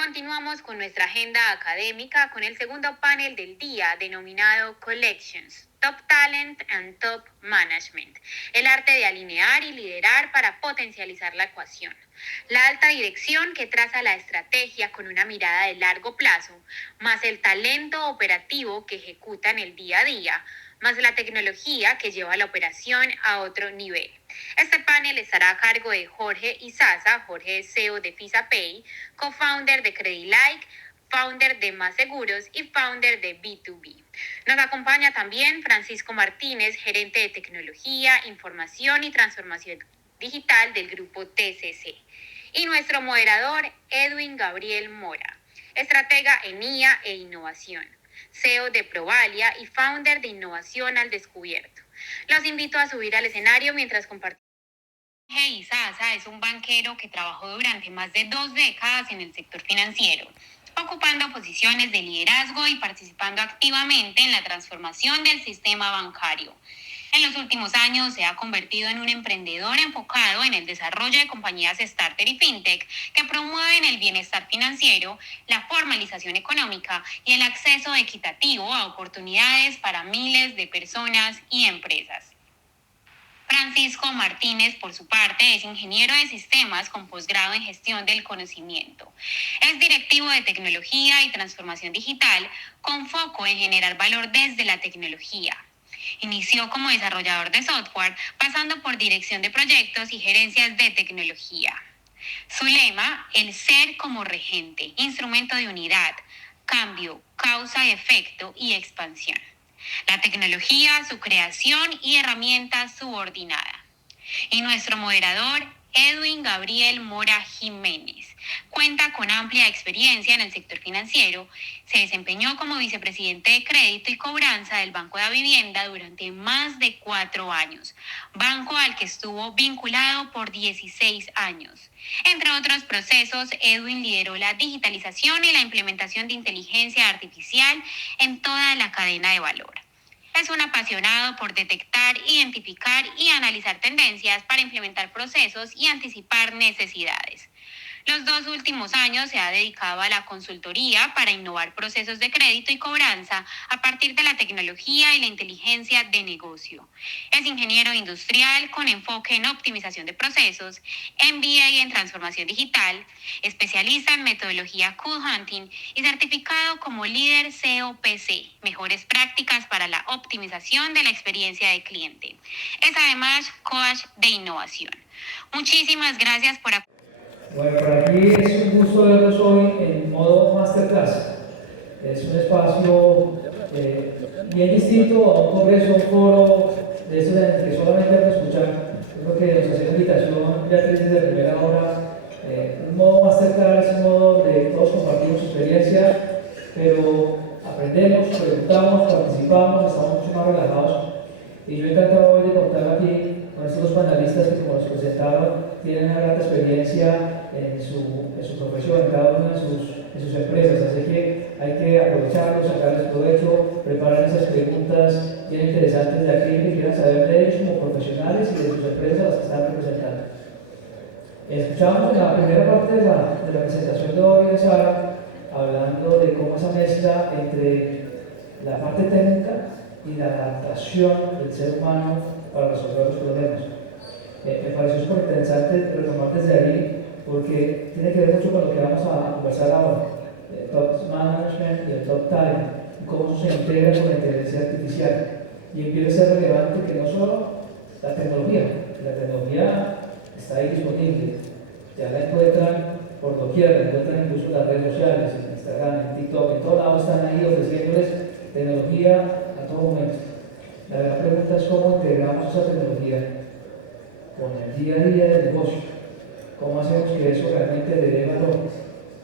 Continuamos con nuestra agenda académica con el segundo panel del día denominado Collections, Top Talent and Top Management, el arte de alinear y liderar para potencializar la ecuación. La alta dirección que traza la estrategia con una mirada de largo plazo, más el talento operativo que ejecuta en el día a día, más la tecnología que lleva la operación a otro nivel. Este panel estará a cargo de Jorge Izaza. Jorge es CEO de FisaPay, co-founder de CrediLike, founder de Más Seguros y founder de B2B. Nos acompaña también Francisco Martínez, gerente de tecnología, información y transformación digital del grupo TCC. Y nuestro moderador, Edwin Gabriel Mora, estratega en IA e innovación, CEO de Provalia y founder de Innovación al Descubierto. Los invito a subir al escenario mientras compartimos. Jorge Izaza es un banquero que trabajó durante más de 2 décadas en el sector financiero, ocupando posiciones de liderazgo y participando activamente en la transformación del sistema bancario. En los últimos años se ha convertido en un emprendedor enfocado en el desarrollo de compañías starter y fintech que promueven el bienestar financiero, la formalización económica y el acceso equitativo a oportunidades para miles de personas y empresas. Francisco Martínez, por su parte, es ingeniero de sistemas con posgrado en gestión del conocimiento. Es directivo de tecnología y transformación digital con foco en generar valor desde la tecnología. Inició como desarrollador de software, pasando por dirección de proyectos y gerencias de tecnología. Su lema, el ser como regente, instrumento de unidad, cambio, causa, efecto y expansión. La tecnología, su creación y herramienta subordinada. Y nuestro moderador, Edwin Gabriel Mora Jiménez, cuenta con amplia experiencia en el sector financiero. Se desempeñó como vicepresidente de crédito y cobranza del Banco de la Vivienda durante más de 4 años, banco al que estuvo vinculado por 16 años. Entre otros procesos, Edwin lideró la digitalización y la implementación de inteligencia artificial en toda la cadena de valor. Es un apasionado por detectar, identificar y analizar tendencias para implementar procesos y anticipar necesidades. Los 2 últimos años se ha dedicado a la consultoría para innovar procesos de crédito y cobranza a partir de la tecnología y la inteligencia de negocio. Es ingeniero industrial con enfoque en optimización de procesos, MBA en transformación digital, especialista en metodología Cool Hunting y certificado como líder COPC, mejores prácticas para la optimización de la experiencia de cliente. Es además coach de innovación. Muchísimas gracias por acompañarnos. Bueno, para mí es un gusto verlos hoy en modo masterclass. Es un espacio bien distinto a un congreso, un foro de esos en el que solamente hay que escuchar. Creo que nos hace una invitación ya desde primera hora. Un modo masterclass es un modo donde todos compartimos experiencia, pero aprendemos, preguntamos, participamos, estamos mucho más relajados. Y yo encantado hoy de contar aquí con estos 2 panelistas que, como nos presentaron, tienen una gran experiencia en su profesión, en cada una de sus empresas, así que hay que aprovecharlos, sacarles provecho, preparar esas preguntas bien interesantes de aquellos que quieran saber de ellos como profesionales y de sus empresas a las que están representando. Escuchamos en la primera parte de la presentación de hoy de Sara, hablando de cómo esa mezcla entre la parte técnica y la adaptación del ser humano para resolver los problemas. Me pareció súper interesante retomar desde ahí, porque tiene que ver mucho con lo que vamos a conversar ahora, el top management y el top talent, y cómo eso se integra con la inteligencia artificial. Y empieza a ser relevante que no solo la tecnología está ahí disponible, ya la encuentran por doquier, la encuentran incluso en las redes sociales, en Instagram, en TikTok, en todos lados están ahí ofreciéndoles tecnología a todo momento. La gran pregunta es cómo integramos esa tecnología con el día a día del negocio. ¿Cómo hacemos que eso realmente le dé valor?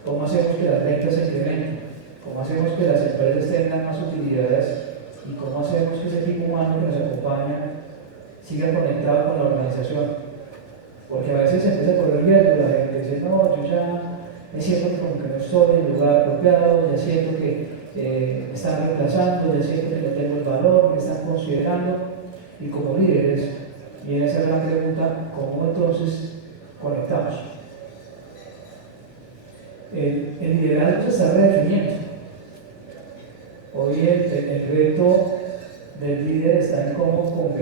¿Cómo hacemos que las ventas se incrementen? ¿Cómo hacemos que las empresas tengan más utilidades? ¿Y cómo hacemos que ese equipo humano que nos acompaña siga conectado con la organización? Porque a veces se empieza a correr riesgo, la gente dice, no, yo ya me siento que como que no estoy en el lugar apropiado, ya siento que me están reemplazando, ya siento que no tengo el valor, me están considerando. Y como líderes, viene esa gran pregunta, ¿cómo entonces conectamos? el liderazgo se está redefiniendo. Hoy el reto del líder está en cómo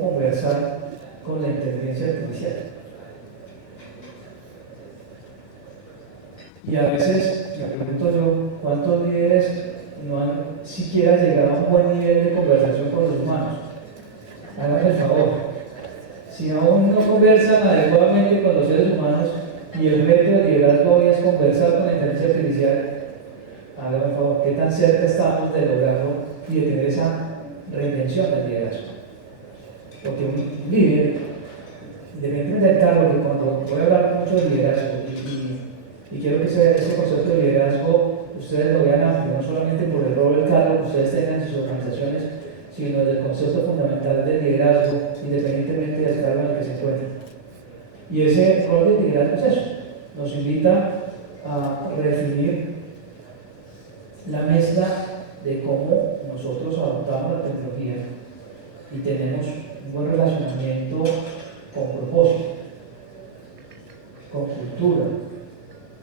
conversar con la inteligencia artificial. Y a veces me pregunto yo, ¿cuántos líderes no han siquiera llegado a un buen nivel de conversación con los humanos? Háganme el favor. Si aún no conversan adecuadamente con los seres humanos y el reto del liderazgo hoy es conversar con la inteligencia artificial, háganme el favor, ¿qué tan cerca estamos de lograrlo y de tener esa reinvención del liderazgo? Porque un líder, independientemente del cargo, que cuando voy a hablar mucho de liderazgo y quiero que ese concepto de liderazgo ustedes lo vean amplio, no solamente por el rol del cargo que ustedes tengan en sus organizaciones, sino desde el concepto fundamental de liderazgo, independientemente del cargo en el que se encuentren. Y ese rol de liderazgo es eso, nos invita a redefinir la mezcla de cómo nosotros adoptamos la tecnología y tenemos un buen relacionamiento con propósito, con cultura,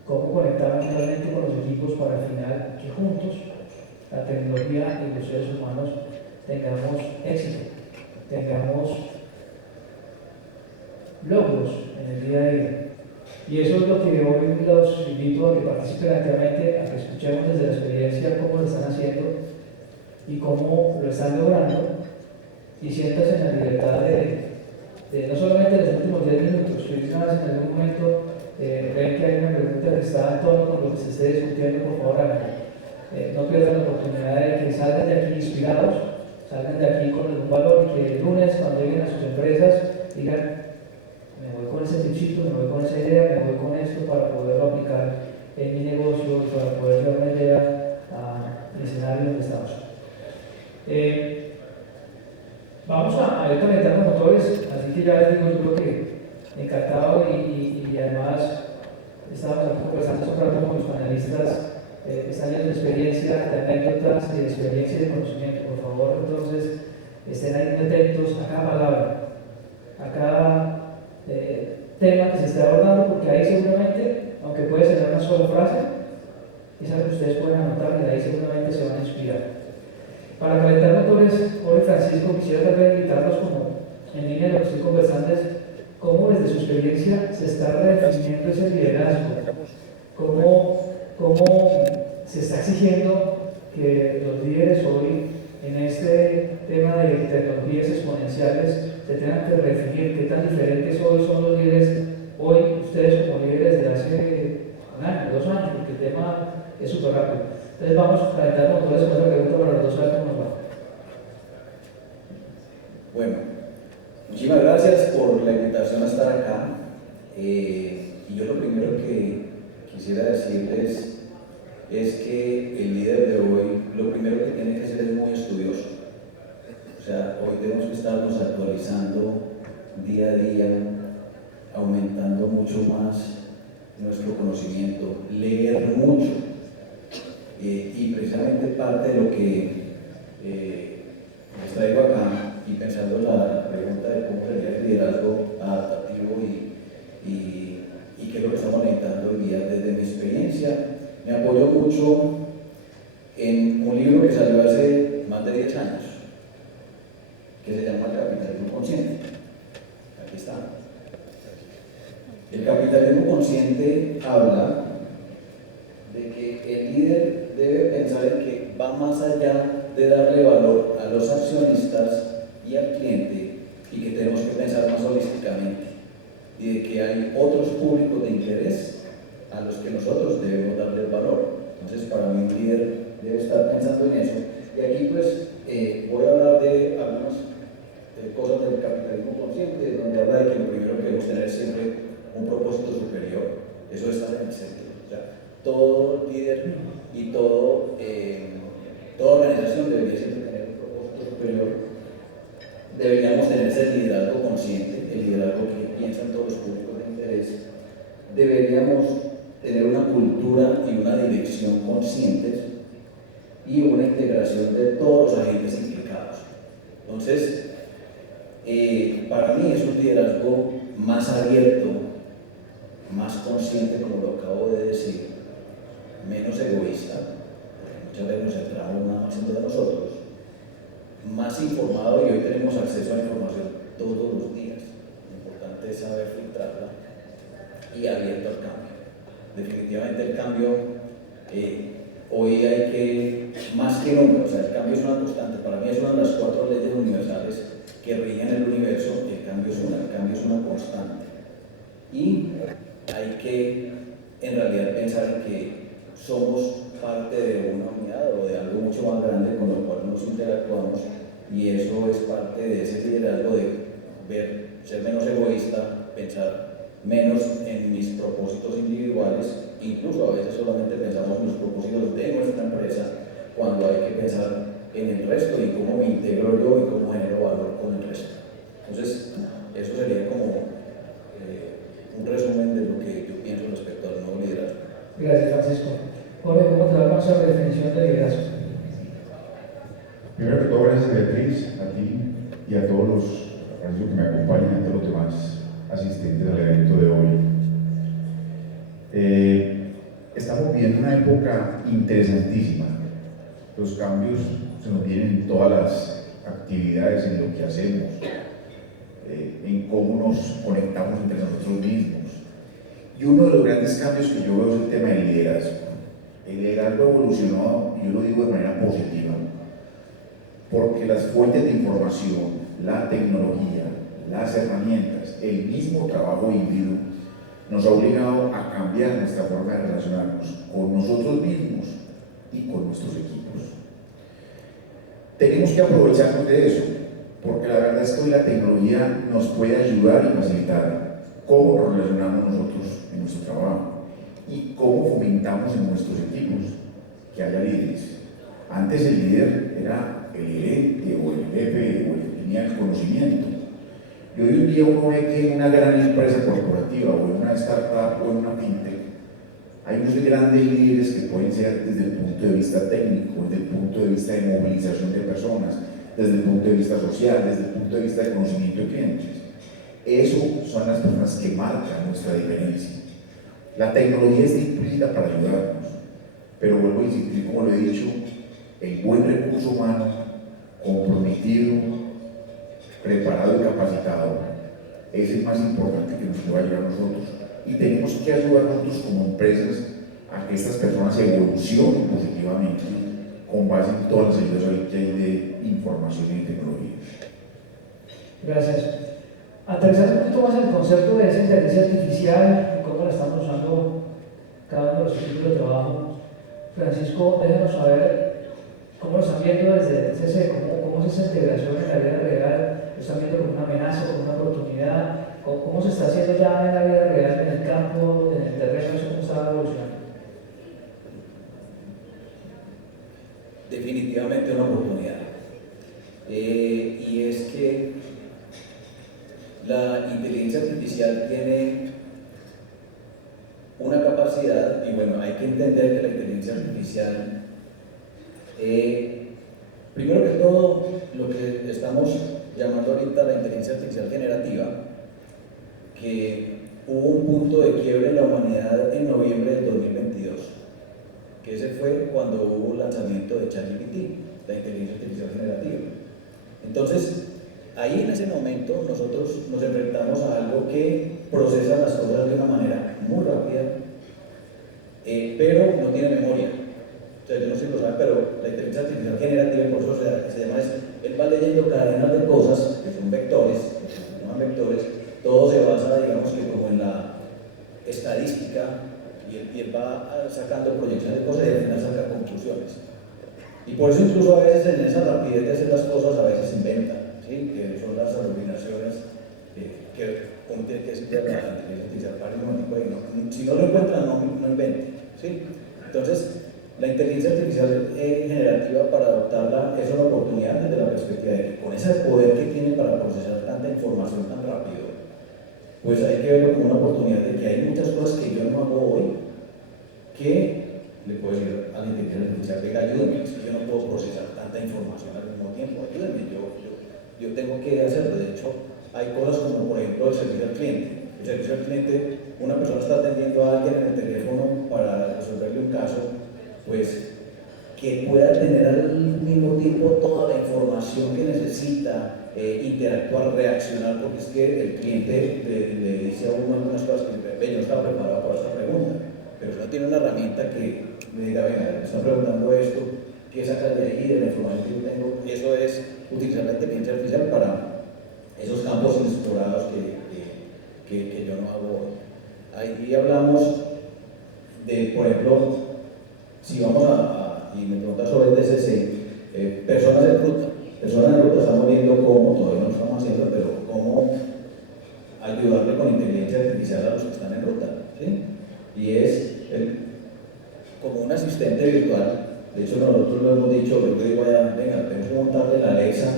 cómo conectamos realmente con los equipos para al final que juntos la tecnología y los seres humanos tengamos éxito, tengamos logros en el día a día. Y eso es lo que hoy los invito a que participen activamente, a que escuchemos desde la experiencia cómo lo están haciendo y cómo lo están logrando, y siéntanse en la libertad de no solamente los últimos 10 minutos, si una vez en algún momento ven que hay una pregunta que está en torno con lo que se esté discutiendo, por favor háganlo. No pierdan la oportunidad de que salgan de aquí inspirados, salgan de aquí con algún valor y que el lunes cuando lleguen a sus empresas digan: me voy con ese tipcito, me voy con esa idea, me voy con esto para poderlo aplicar en mi negocio y para poder llevar una idea al escenario donde estamos. Vamos a ir conectando motores, así que ya les digo, yo creo que encantado y además estamos aquí conversando sobre todo con los panelistas, están llenos de experiencia, de anécdotas y de experiencia y de conocimiento. Por favor, entonces, estén ahí atentos a cada palabra, a cada tema que se esté abordando, porque ahí seguramente, aunque puede ser una sola frase, es algo que ustedes pueden anotar y de ahí seguramente se van a inspirar. Para calentar motores, hoy Francisco quisiera también invitarlos como en línea de lo que estoy conversando es cómo desde su experiencia se está redefiniendo ese liderazgo, cómo se está exigiendo que los líderes hoy en este tema de tecnologías exponenciales se tengan que redefinir qué tan diferentes hoy son los líderes, hoy ustedes como líderes de hace un año, 2 años, porque el tema es súper rápido. Entonces vamos a calentar motores con esa pregunta para los dos, a ver cómo nos va. Bueno, muchísimas gracias por la invitación a estar acá. Y yo lo primero que quisiera decirles es que el líder de hoy, lo primero que tiene que ser es muy estudioso. O sea, hoy tenemos que estarnos actualizando día a día, aumentando mucho más nuestro conocimiento, leer mucho. Y precisamente parte de lo que les traigo acá, y pensando en la pregunta de cómo sería el liderazgo adaptativo y qué es lo que estamos necesitando hoy día, desde mi experiencia, me apoyo mucho en un libro que salió hace más de 10 años, que se llama El Capitalismo Consciente. Aquí está. El capitalismo consciente habla de que el líder debe pensar en que va más allá de darle valor a los accionistas y al cliente, y que tenemos que pensar más holísticamente, y de que hay otros públicos de interés a los que nosotros debemos darle valor. Entonces, para mí, un líder debe estar pensando en eso. Y aquí, pues, voy a hablar de algunas cosas del capitalismo consciente, donde habla de que lo primero que debemos tener es siempre un propósito superior. Eso está en el centro. O sea, todo líder y toda organización debería siempre tener un propósito superior. Deberíamos tener ese liderazgo consciente, el liderazgo que piensa en todos los públicos de interés. Deberíamos tener una cultura y una dirección conscientes y una integración de todos los agentes implicados. Entonces, para mí es un liderazgo más abierto, más consciente, como lo acabo de decir, menos egoísta, muchas veces nos centramos nada más en lo de nosotros, más informado, y hoy tenemos acceso a la información todos los días. Lo importante es saber filtrarla y abierto al cambio. Definitivamente el cambio hoy hay que, más que nunca, o sea, el cambio es una constante. Para mí es una de las 4 leyes universales que rigen el universo. El cambio es una constante. Y hay que en realidad pensar en que somos parte de una unidad o de algo mucho más grande con lo cual nos interactuamos, y eso es parte de ese liderazgo de ser menos egoísta, pensar menos en mis propósitos individuales, incluso a veces solamente pensamos en los propósitos de nuestra empresa, cuando hay que pensar en el resto y cómo me integro yo y cómo genero valor con el resto. Entonces, eso sería como un resumen de lo que yo pienso respecto al nuevo liderazgo. Gracias, Francisco. Jorge, ¿cómo te va con esa definición de liderazgo? Primero que todo, gracias Beatriz, a ti y a todos los que me acompañan, a todos los demás asistentes al evento de hoy. Estamos viviendo una época interesantísima. Los cambios se nos vienen en todas las actividades, en lo que hacemos, en cómo nos conectamos entre nosotros mismos. Y uno de los grandes cambios que yo veo es el tema del liderazgo. El liderazgo ha evolucionado, y yo lo digo de manera positiva, porque las fuentes de información, la tecnología, las herramientas, el mismo trabajo híbrido nos ha obligado a cambiar nuestra forma de relacionarnos con nosotros mismos y con nuestros equipos. Tenemos que aprovecharnos de eso, porque la verdad es que hoy la tecnología nos puede ayudar y facilitar cómo nos relacionamos nosotros en nuestro trabajo y cómo fomentamos en nuestros equipos que haya líderes. Antes el líder era el gerente o el jefe o el que tenía el conocimiento. Y hoy en día uno ve que en una gran empresa corporativa o en una startup o en una fintech hay unos grandes líderes que pueden ser desde el punto de vista técnico, desde el punto de vista de movilización de personas, desde el punto de vista social, desde el punto de vista de conocimiento de clientes. Eso son las personas que marcan nuestra diferencia. La tecnología es implícita para ayudarnos, pero vuelvo a insistir, como lo he dicho, el buen recurso humano, comprometido, preparado y capacitado, es el más importante que nos pueda ayudar a nosotros. Y tenemos que ayudar nosotros como empresas a que estas personas evolucionen positivamente con base en todas las ayudas que hay de información y tecnología. Gracias. Aterrizar un poquito más el concepto de esa inteligencia artificial y cómo la estamos usando cada uno de los equipos de trabajo. Francisco, déjanos saber cómo lo están viendo desde ese, cómo es esa integración en la vida real. ¿Lo están viendo como una amenaza, como una oportunidad? ¿Cómo se está haciendo ya en la vida real, en el campo, en el terreno? ¿Cómo está evolucionando? Definitivamente una oportunidad. Y es que la inteligencia artificial tiene una capacidad, y bueno, hay que entender que la inteligencia artificial, primero que todo, lo que estamos llamando ahorita la inteligencia artificial generativa, que hubo un punto de quiebre en la humanidad en noviembre del 2022, que ese fue cuando hubo el lanzamiento de ChatGPT, la inteligencia artificial generativa. Entonces, ahí en ese momento nosotros nos enfrentamos a algo que procesa las cosas de una manera muy rápida, pero no tiene memoria. Entonces, yo no sé si lo saben, pero la inteligencia artificial generativa, por eso se llama eso, él va leyendo cadenas de cosas que son vectores, todo se basa, digamos que como en la estadística, y él va sacando proyecciones de cosas y al final saca conclusiones. Y por eso incluso a veces en esa rapidez de hacer las cosas a veces se inventan, ¿sí? Que son las alucinaciones que uno tiene que decirle a la inteligencia artificial, para un momento, si no lo encuentran, no inventen, ¿sí? Entonces, la inteligencia artificial generativa, para adoptarla, es una oportunidad desde la perspectiva de que con ese poder que tiene para procesar tanta información tan rápido, pues hay que verlo como una oportunidad de que hay muchas cosas que yo no hago hoy que le puedo decir a la inteligencia artificial, venga, ayúdame, es que yo no puedo procesar tanta información al mismo tiempo, ayúdenme, yo tengo que hacerlo. De hecho, hay cosas como, por ejemplo, el servicio al cliente. El servicio al cliente una persona está atendiendo a alguien en el teléfono para resolverle un caso, pues que pueda tener al mismo tiempo toda la información que necesita, interactuar, reaccionar, porque es que el cliente le dice a uno algunas cosas que yo no estaba preparado para esta pregunta, pero si uno tiene una herramienta que le diga, venga, me están preguntando esto, ¿qué sacas de ahí, de la información que yo tengo? Eso es utilizar la inteligencia artificial para esos campos inexplorados que yo no hago hoy. Ahí hablamos de, por ejemplo, si vamos y me preguntas sobre el DCC, personas en ruta. Personas en ruta estamos viendo cómo, todavía no lo estamos haciendo, pero cómo ayudarle con inteligencia artificial a los que están en ruta, ¿sí? Y es como un asistente virtual. De hecho, nosotros lo hemos dicho, yo digo, venga, tenemos que montarle la Alexa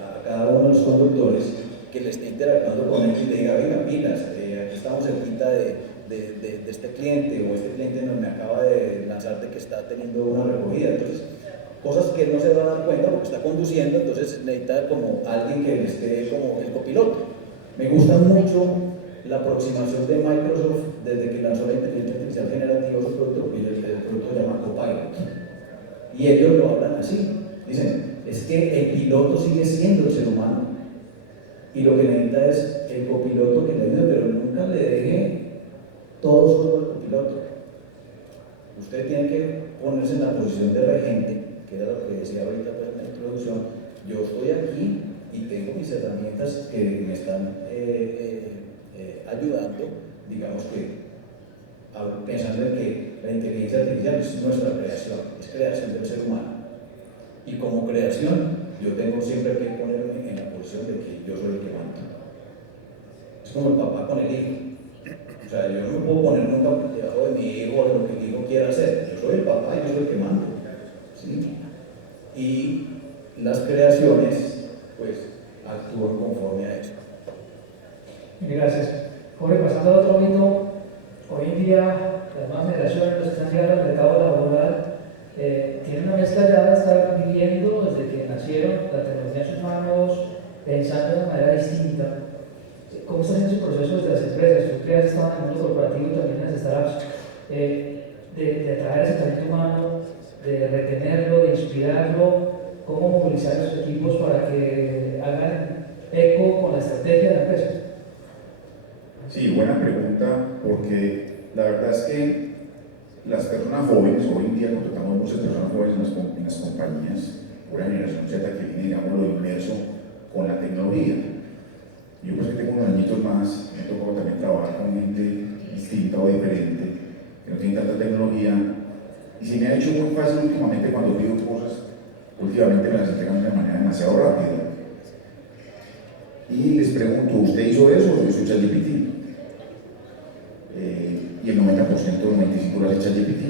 a cada uno de los conductores que le esté interactuando con él y le diga, venga, pilas, aquí estamos cerquita de este cliente, o este cliente me acaba de lanzar de que está teniendo una recogida. Entonces, cosas que él no se va a dar cuenta porque está conduciendo, entonces necesita como alguien que le esté como el copiloto. Me gusta mucho la aproximación de Microsoft desde que lanzó la inteligencia artificial generativa, su producto, y el producto se llama Copilot. Y ellos lo hablan así. Dicen, es que el piloto sigue siendo el ser humano. Y lo que necesita es el copiloto que le ayude, pero nunca le deje todo solo al copiloto. Usted tiene que ponerse en la posición de regente, que era lo que decía ahorita pues, en la introducción. Yo estoy aquí y tengo mis herramientas que me están ayudando, digamos que pensando en que la inteligencia artificial es nuestra creación, es creación del ser humano. Y como creación, yo tengo siempre que ponerme en la posición de que yo soy el que manda. Es como el papá con el hijo. O sea, yo no me puedo poner nunca debajo de mi hijo o de lo que mi hijo quiera hacer. Yo soy el papá y yo soy el que mando. ¿Sí? Y las creaciones, pues, actúan conforme a eso. Gracias. Jorge, pasando a otro mito, hoy en día las nuevas generaciones, los que están llegando al mercado laboral, tienen una mezcla ya de estar viviendo desde que nacieron la tecnología en sus manos, pensando de una manera distinta. ¿Cómo está haciendo su proceso desde las empresas? Tú que has estado en el mundo corporativo y también en las startups, de atraer ese talento humano, de retenerlo, de inspirarlo, cómo movilizar a esos equipos para que hagan eco con la estrategia de la empresa? Sí, buena pregunta, porque la verdad es que las personas jóvenes, hoy en día contratamos muchas personas jóvenes en las compañías, una generación Z que viene, digamos, lo inmerso con la tecnología. Yo pues que tengo unos añitos más, me tocó también trabajar con gente distinta o diferente, que no tiene tanta tecnología, y se me ha hecho muy fácil últimamente cuando pido cosas, últimamente me las entregan de manera demasiado rápida. Y les pregunto, ¿usted hizo eso o hizo ChatGPT? Y el 90% del 95% lo hace ChatGPT.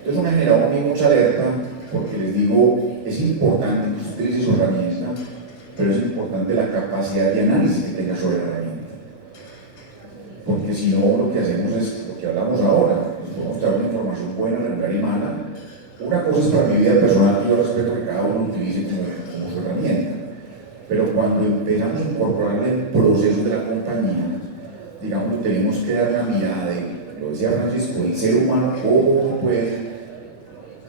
Entonces me ha generado a mí mucha alerta, porque les digo, es importante que usted utilice su herramienta, pero es importante la capacidad de análisis que tenga sobre la herramienta. Porque si no, lo que hacemos es lo que hablamos ahora, podemos traer una información buena, regular y mala. Una cosa es para mi vida personal, yo respeto que cada uno lo utilice como su herramienta. Pero cuando empezamos a incorporarla en procesos de la compañía, digamos, tenemos que dar una mirada de, lo decía Francisco, el ser humano, cómo puede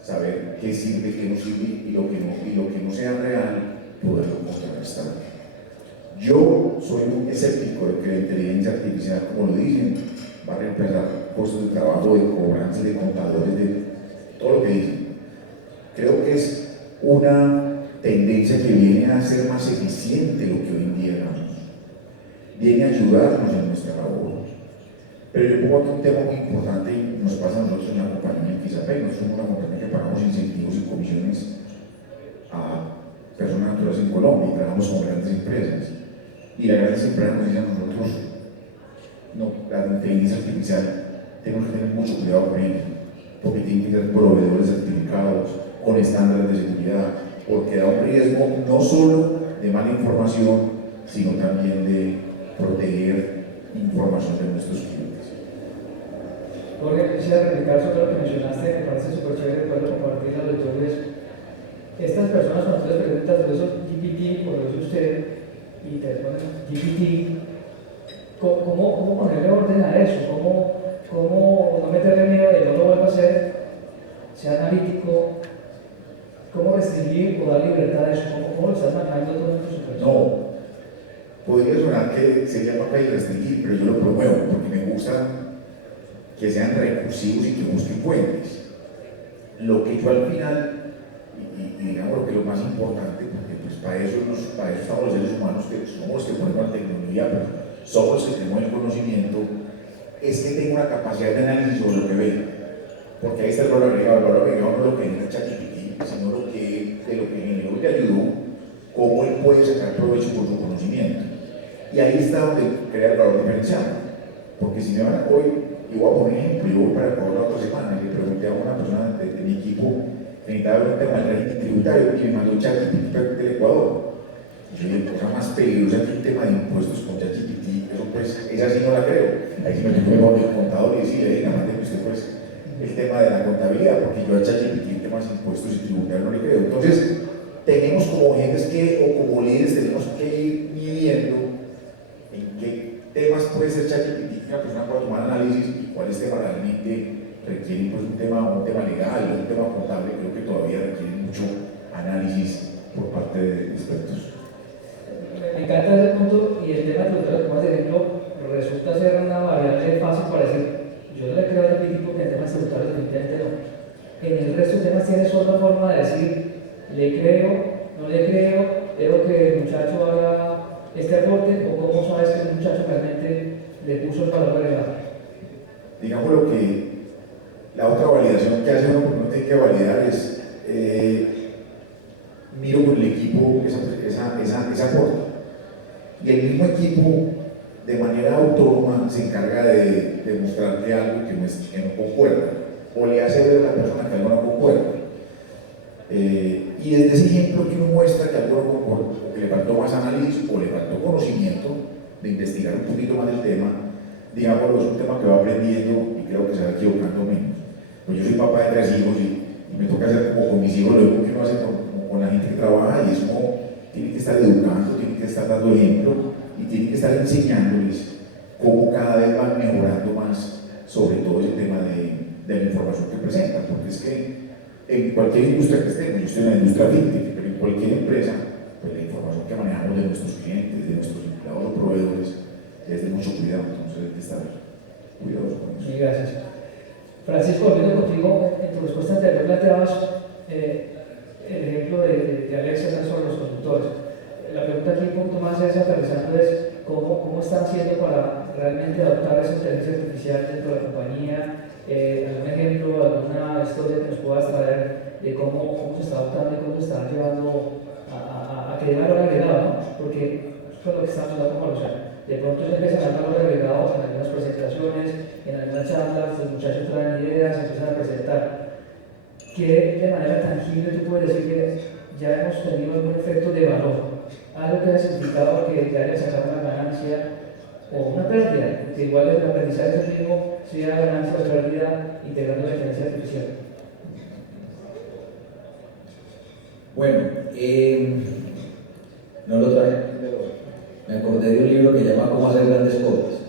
saber qué sirve, qué no sirve, y lo que no sea real, poderlo contrarrestar. Yo soy muy escéptico de que la inteligencia artificial, como lo dicen, va a reemplazar puestos de trabajo, de cobranza, de contadores, de todo lo que dicen. Creo que es una tendencia que viene a ser más eficiente lo que hoy en día hagamos. Viene a ayudarnos en nuestra labor. Pero yo pongo aquí un tema muy importante y nos pasa a nosotros en la compañía en Quizapé. Nosotros somos una compañía que pagamos incentivos y comisiones a personas naturales en Colombia y trabajamos con grandes empresas. Y las grandes empresas nos dicen a nosotros, no, la inteligencia artificial, tenemos que tener mucho cuidado con ella, porque tienen que ser proveedores certificados, con estándares de seguridad, porque da un riesgo no solo de mala información, sino también de proteger información de nuestros clientes. Jorge, quisiera replicar sobre lo que mencionaste, me parece súper chévere poderlo compartir a los lectores. Estas personas, cuando tú les preguntas, ¿lo hizo GPT o lo hizo usted? Y te responden GPT, ¿cómo ponerle orden a eso? ¿Cómo no meterle miedo de no lo vuelva a hacer? Sea analítico. ¿Cómo restringir o dar libertad a eso? ¿Cómo lo estás manejando todo en tu supervisión? No, podría sonar que sería papel restringir, pero yo lo promuevo porque me gusta que sean recursivos y que busquen puentes. Lo que yo al final, y digamos lo que es lo más importante, porque pues para eso estamos los seres humanos, que somos los que ponemos la tecnología, pero somos los que tenemos el conocimiento, es que tenga una capacidad de análisis sobre lo que ve. Porque ahí está el valor agregado. El valor agregado no es lo que genera ChatGPT, sino de lo que generó y te ayudó, cómo él puede sacar provecho por su conocimiento. Y ahí está donde crea el valor diferencial. Porque si me van a hoy, y voy a poner un ejemplo, yo voy para Ecuador la otra semana y le pregunté a una persona de mi equipo que necesitaba ver un tema del régimen tributario y me mandó ChatGPT del Ecuador. Y yo dije, cosa más peligrosa que un tema de impuestos con ChatGPT, eso pues, esa sí no la creo. Ahí sí me tocó el contador y decirle, venga, mándeme usted pues el tema de la contabilidad, porque yo a ChatGPT en temas de impuestos y tributarios no le creo. Entonces, tenemos como gentes o como líderes, tenemos que ir midiendo en qué temas puede ser ChatGPT que una persona pueda tomar análisis y cuáles temas realmente requieren pues, un tema legal o un tema contable. Creo que todavía requieren mucho análisis por parte de expertos. Me encanta ese punto y el tema tributario, como ejemplo, resulta ser una variable fácil para decir, yo no le creo a mi tipo que en temas tributarios definitivamente no. En el resto de temas tienes otra forma de decir, le creo, no le creo, que el muchacho haga este aporte, o cómo sabes que el muchacho realmente le puso el valor agregado. Digamos lo que la otra validación que hace uno, porque uno tiene que validar es miro con el equipo esa aporte. Y el mismo equipo, de manera autónoma, se encarga de demostrarte algo que no concuerda, o le hace ver a la persona que algo no concuerda. Y desde ese ejemplo que uno muestra que algo no concuerda, o que le faltó más análisis, o le faltó conocimiento de investigar un poquito más el tema, digámoslo, es un tema que va aprendiendo y creo que se va equivocando menos. Pues yo soy papá de 3 hijos y me toca hacer como con mis hijos lo mismo que uno hace con la gente que trabaja, y es como tiene que estar educando, tiene que estar dando ejemplo y tiene que estar enseñándoles cómo cada vez van mejorando más sobre todo ese tema de la información que presentan, porque es que en cualquier industria que estemos, yo estoy en la industria fintech, pero en cualquier empresa, pues la información que manejamos de nuestros clientes, de nuestros empleados o proveedores, es de mucho cuidado, entonces hay que estar cuidadosos con eso. Sí, gracias. Francisco, volviendo contigo, en tu respuesta anterior planteabas el ejemplo de Alexa sobre los conductores. La pregunta aquí un poquito más es aterrizando es cómo están haciendo para realmente adoptar esa inteligencia artificial dentro de la compañía. ¿Algún ejemplo, alguna historia que nos puedas traer de cómo se está adoptando y cómo se está llevando a que dé valor agregado, ¿no? Porque eso es lo que estamos hablando como de pronto se empiezan a dar valor agregado en algunas presentaciones, en algunas charlas, los muchachos traen ideas, empiezan a presentar. ¿Qué de manera tangible tú puedes decir que ya hemos tenido algún efecto de valor? Algo que haya significado que te haya sacado una ganancia o una pérdida, que igual el aprendizaje es el mismo, sea ganancia o pérdida integrando la inteligencia artificial. Bueno, no lo traje, pero me acordé de un libro que se llama Cómo hacer grandes cosas.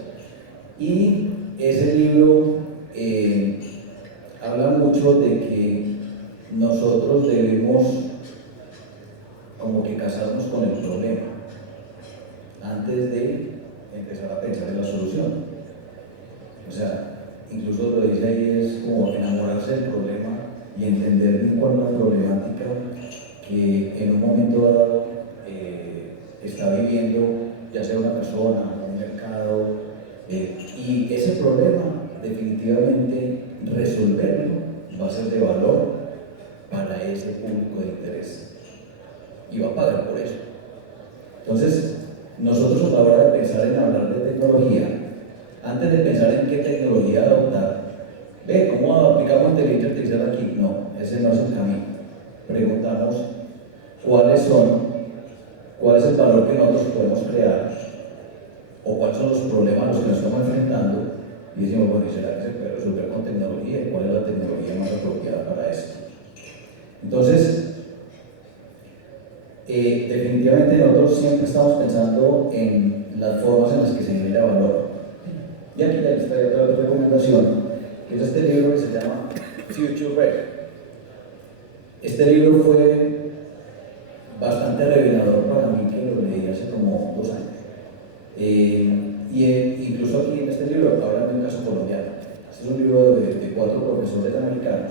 Y ese libro habla mucho de que nosotros debemos como que casarnos con el problema antes de empezar a pensar en la solución. O sea, incluso lo dice ahí, es como enamorarse del problema y entender bien cuál es la problemática que en un momento dado está viviendo, ya sea una persona, un mercado, y ese problema definitivamente resolverlo va a ser de valor para ese público de interés y va a pagar por eso. Entonces, nosotros a la hora de pensar en hablar de tecnología, antes de pensar en qué tecnología adoptar, ¿cómo aplicamos inteligencia artificial aquí? No, ese no es el camino. Preguntamos cuál es el valor que nosotros podemos crear o cuáles son los problemas a los que nos estamos enfrentando, y decimos, bueno, ¿será que se puede resolver con tecnología? ¿Y cuál es la tecnología más apropiada para esto? Entonces, definitivamente nosotros siempre estamos pensando en las formas en las que se genera valor. Y aquí les traigo otra recomendación, que es este libro que se llama Future Ready. Este libro fue bastante revelador para mí, que lo leí hace como 2 años. Incluso aquí en este libro hablan de un caso colombiano. Este es un libro de 4 profesores americanos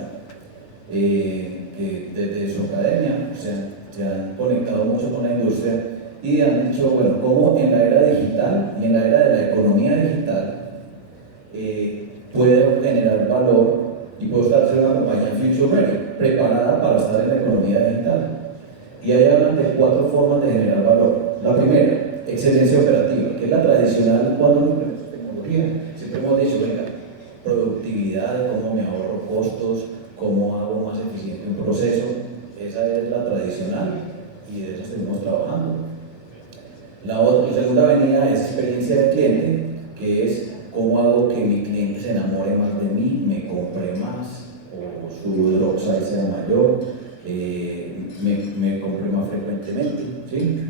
que desde su academia se han conectado mucho con la industria y han dicho, bueno, cómo en la era digital y en la era de la economía digital puede generar valor y puede estar una compañía future ready, preparada para estar en la economía digital. Y ahí hablan de 4 formas de generar valor. La primera, excelencia operativa, que es la tradicional cuando uno implementa tecnología. Siempre hemos dicho, venga, productividad, cómo me ahorro costos, cómo hago más eficiente un proceso. Esa es la tradicional y de eso seguimos trabajando. La segunda avenida es experiencia de cliente, que es cómo hago que mi cliente se enamore más de mí, me compre más, o su drop size sea mayor, me compre más frecuentemente, ¿sí?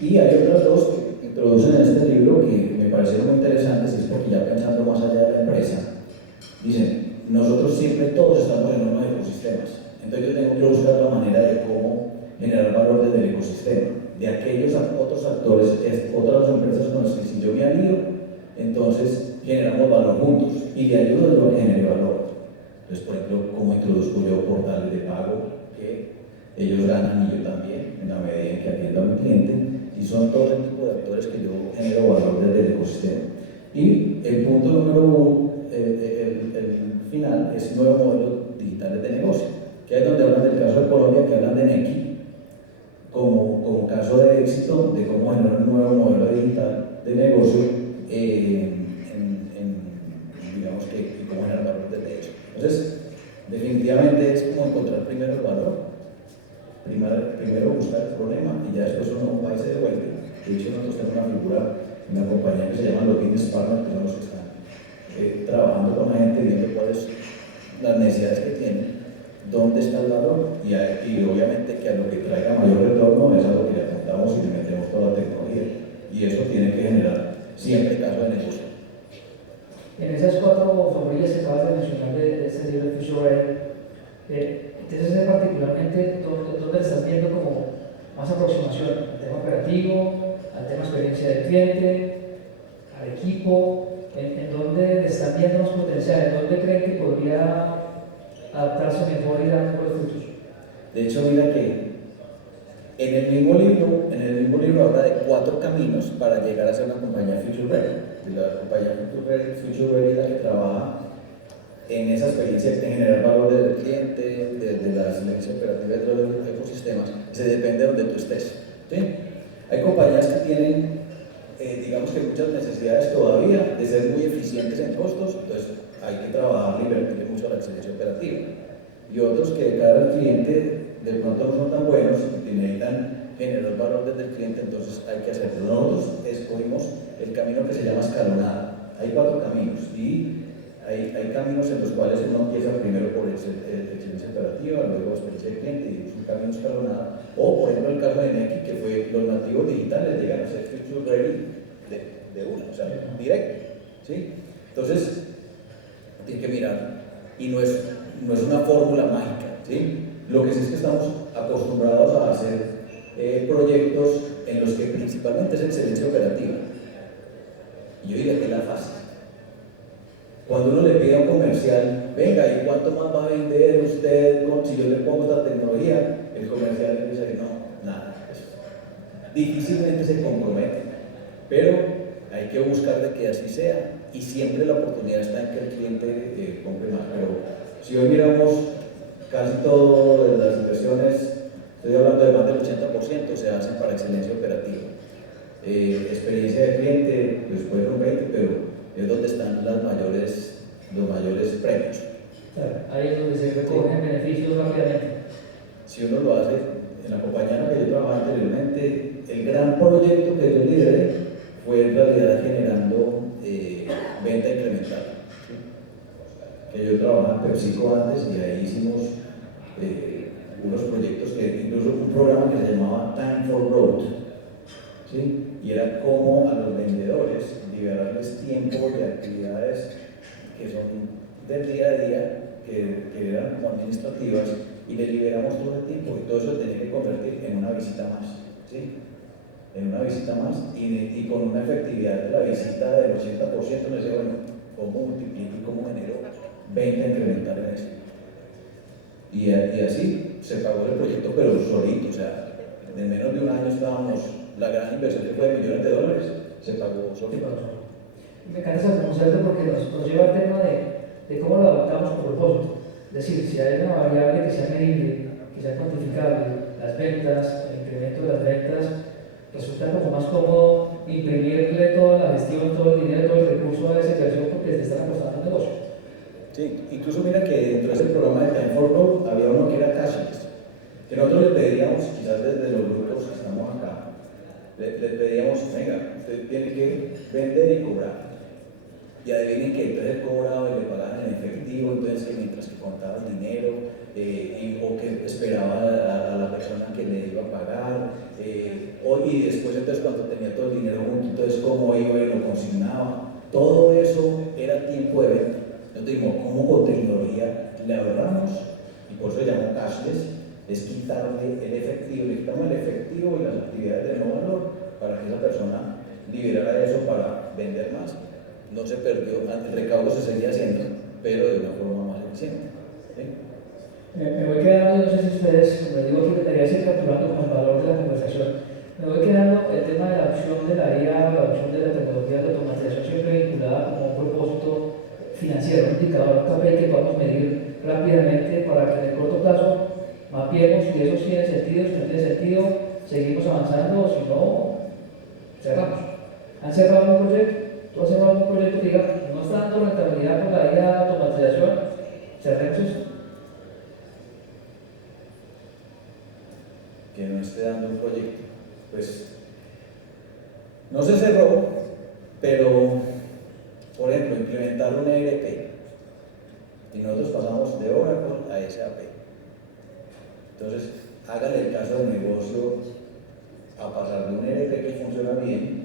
Y hay otras 2 que introducen en este libro que me parecieron muy interesantes, y es porque ya pensando más allá de la empresa, dicen, nosotros siempre todos estamos en unos ecosistemas, entonces yo tengo que buscar la manera de cómo generar valor desde el ecosistema, de aquellos otros actores, otras empresas con las que si yo me alío, entonces generamos valor juntos y le ayudo yo a que genere valor. Entonces, por ejemplo, cómo introduzco yo portales de pago que ellos ganan y yo también, en la medida en que atiendo a mi cliente, y son todo el tipo de actores que yo genero valor desde el ecosistema. Y el punto número 1, el final, es nuevos modelos digitales de negocio, que es donde hablan del caso de Colombia, que hablan de Nequi como caso de éxito de cómo generar un nuevo modelo digital de negocio, digamos que cómo generar valor desde eso. Entonces, definitivamente es como encontrar primero el valor, primero buscar el problema y ya después uno va y se devuelve. De hecho, nosotros tenemos una figura en una compañía que se llama los business partners, que son los que están trabajando con la gente, viendo cuáles las necesidades que tienen, dónde está el valor y obviamente que a lo que traiga mayor retorno es a lo que le apuntamos y le metemos toda la tecnología. Y eso tiene que generar siempre caso de negocio. En esas 4 favorillas que acabas de mencionar de este libro de Future Ready, entonces particularmente ¿dónde estás viendo como más aproximación al tema operativo, al tema experiencia del cliente, al equipo? ¿En dónde están viendo los potenciales? ¿Dónde creen que podría adaptarse mejor y dar mejores frutos? De hecho, mira que en el mismo libro habla de 4 caminos para llegar a ser una compañía Future Ready. La compañía Future Ready es la que trabaja en esa experiencia de generar valor desde el cliente, desde la excelencia operativa de los ecosistemas. Se depende de donde tú estés, ¿sí? Hay compañías que tienen, digamos que muchas necesidades todavía de ser muy eficientes en costos, entonces hay que trabajar y invertir mucho a la excelencia operativa. Y otros que de cara al cliente de pronto no son tan buenos y necesitan generar valor desde el cliente, entonces hay que hacerlo. Nosotros escogimos el camino que se llama escalonada. Hay 4 caminos y hay caminos en los cuales uno empieza primero por excelencia operativa, luego experiencia de cliente y es un camino escalonado. O por ejemplo el caso de Nequi, que fue los nativos digitales llegan a ser Future Ready de una, o sea, directo, ¿sí? Entonces, tiene que mirar y no es una fórmula mágica, ¿sí? Lo que sí es que estamos acostumbrados a hacer proyectos en los que principalmente es excelencia operativa. Y yo diría que es la fácil. Cuando uno le pide a un comercial, venga, ¿y cuánto más va a vender usted si yo le pongo esta tecnología? El comercial le dice, no, nada. Difícilmente se compromete, pero hay que buscar de que así sea y siempre la oportunidad está en que el cliente compre más. Pero si hoy miramos casi todas las inversiones, estoy hablando de más del 80%, se hacen para excelencia operativa. Experiencia de cliente, pues puede ser un 20%, pero es donde están los mayores premios. Claro, ahí es donde se recogen beneficios rápidamente. Si uno lo hace, en la compañía en la que yo trabajaba anteriormente, el gran proyecto que yo lideré fue en realidad generando venta incremental. ¿Sí? Que yo trabajaba en PepsiCo antes y ahí hicimos unos proyectos, incluso un programa que se llamaba Time for Growth. ¿Sí? y era cómo a los vendedores liberarles tiempo de actividades que son del día a día, que eran como administrativas, y le liberamos todo el tiempo, y todo eso tenía que convertir en una visita más, ¿sí? En una visita más, y con una efectividad de la visita del 80%, me decía, bueno, ¿cómo multiplico y cómo genero 20 incrementar en eso? Y así se pagó el proyecto, pero solito, o sea, en menos de un año estábamos, la gran inversión que fue de millones de dólares, se pagó solito. Me encanta ese concepto porque nos lleva al tema de cómo lo adaptamos por propósito. Es decir, si hay una variable que sea medible, que sea cuantificable, las ventas, el incremento de las ventas, resulta como más cómodo imprimirle toda la gestión, todo el dinero, todo el recurso a esa inversión porque te están apostando al negocio. Sí, incluso mira que dentro de ese programa de Time for Growth había uno que era cashless, que nosotros le pedíamos, quizás desde los grupos que estamos acá, le pedíamos, venga, usted tiene que vender y cobrar. Y adivinen que entonces cobraba y le pagaban en efectivo, entonces que mientras que contaba el dinero, o que esperaba a la persona que le iba a pagar, y después entonces cuando tenía todo el dinero junto, entonces cómo iba y lo consignaba. Todo eso era tiempo de venta. Nosotros dijimos, ¿cómo con tecnología le ahorramos? Y por eso se llamó cashless, es quitarle el efectivo, le quitamos el efectivo y las actividades de no valor para que esa persona liberara eso para vender más. No se perdió, el recaudo se seguía haciendo, pero de una forma más eficiente. ¿Sí? Me voy quedando, no sé si ustedes, como les digo, que debería ir capturando como el valor de la conversación. Me voy quedando el tema de la opción de la IA, la opción de la tecnología de automatización siempre vinculada como un propósito financiero, un indicador, un KPI que podamos medir rápidamente para que en el corto plazo mapeemos si eso tiene sentido, si no tiene sentido, seguimos avanzando o si no, cerramos. ¿Han cerrado un proyecto? ¿Tú has cerrado un proyecto que diga, no está dando rentabilidad por la IA de automatización? ¿Cerremos eso? Que no esté dando un proyecto. Pues no se cerró, pero por ejemplo, implementar un ERP y nosotros pasamos de Oracle a SAP. Entonces, hágale el caso del negocio a pasar de un ERP que funciona bien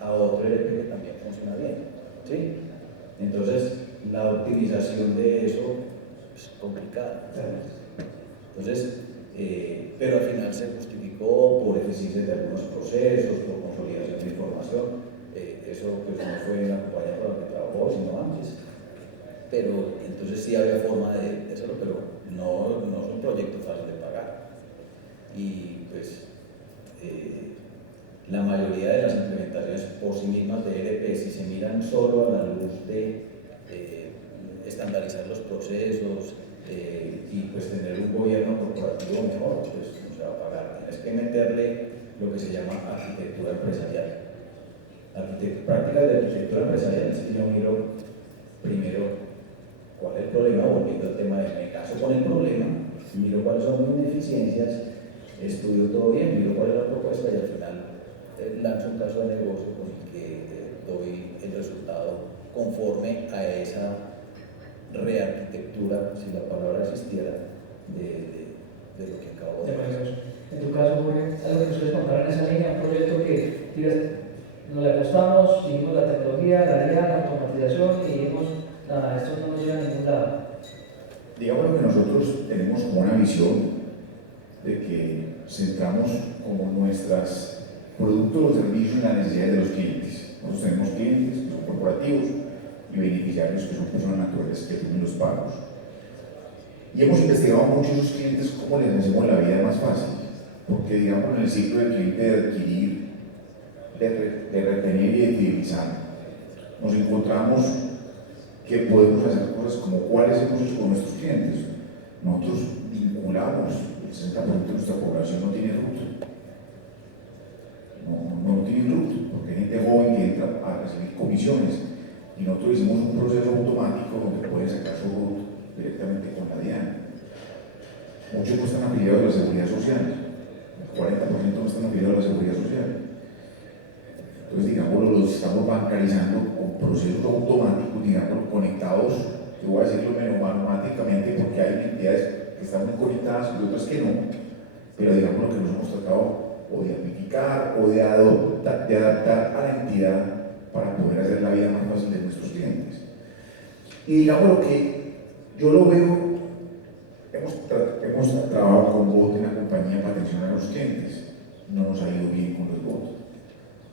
a otro ERP que también funciona bien. ¿Sí? Entonces, la optimización de eso es complicada. Entonces, pero al final se justificó por eficiencia de algunos procesos, por consolidación de información. Eso pues no fue en la compañía con la que trabajó, sino antes. Pero entonces sí había forma de hacerlo, pero no es un proyecto fácil de pagar. Y pues la mayoría de las implementaciones por sí mismas de ERP, si se miran solo a la luz de estandarizar los procesos y pues tener un gobierno corporativo mejor, pues no se va a pagar. Tienes que meterle lo que se llama arquitectura empresarial. Prácticas de arquitectura empresarial es que yo miro primero cuál es el problema, volviendo al tema de me caso con el problema, miro cuáles son mis deficiencias, estudio todo bien, miro cuál es la propuesta y al final lanzo un caso de negocio con el que doy el resultado conforme a esa rearquitectura, si la palabra existiera, de lo que acabo de decir. En tu caso, Jorge, algo que nos quieres contar en esa línea, un proyecto que digas, nos le apostamos, seguimos la tecnología, la IA, la automatización y dijimos, nada, esto no nos lleva a ningún lado. Digamos que nosotros tenemos como una visión de que centramos como nuestros productos o servicios en las necesidades de los clientes. Nosotros tenemos clientes que son corporativos y beneficiarios que son personas naturales que tienen los pagos. Y hemos investigado mucho esos clientes cómo les hacemos la vida más fácil, porque digamos en el ciclo del cliente de adquirir, de retener y de fidelizar, nos encontramos que podemos hacer cosas como cuáles hemos hecho con nuestros clientes. Nosotros vinculamos, el 60% de nuestra población no tiene RUT. No tiene RUT, porque hay gente joven que entra a recibir comisiones y nosotros hicimos un proceso automático donde puede sacar su RUT directamente con la DIAN. Muchos no están afiliados a la seguridad social, el 40% no están afiliados a la seguridad social. Entonces, digamos, los estamos bancarizando con procesos automáticos, digamos, conectados, yo voy a decirlo menos automáticamente porque hay entidades que están muy conectadas y otras que no, pero digamos lo que nos hemos tratado o de amplificar o de adaptar a la entidad para poder hacer la vida más fácil de nuestros clientes. Y digamos lo que yo lo veo, hemos trabajado con bot en la compañía para atención a los clientes, no nos ha ido bien con los bots,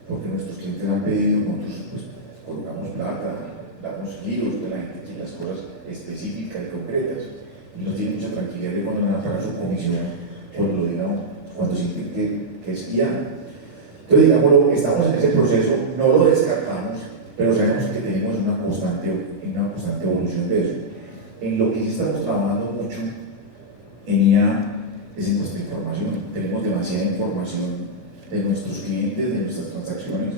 porque nuestros clientes han pedido, nosotros pues colocamos plata, damos giros de la gente que las cosas específicas y concretas, y nos tiene mucha tranquilidad de cuando van a pagar su comisión, cuando lo digan, cuando sienten que es guiado. Entonces, digamos, estamos en ese proceso, no lo descartamos, pero sabemos que tenemos una constante evolución de eso. En lo que sí estamos trabajando mucho en IA es en nuestra información. Tenemos demasiada información de nuestros clientes, de nuestras transacciones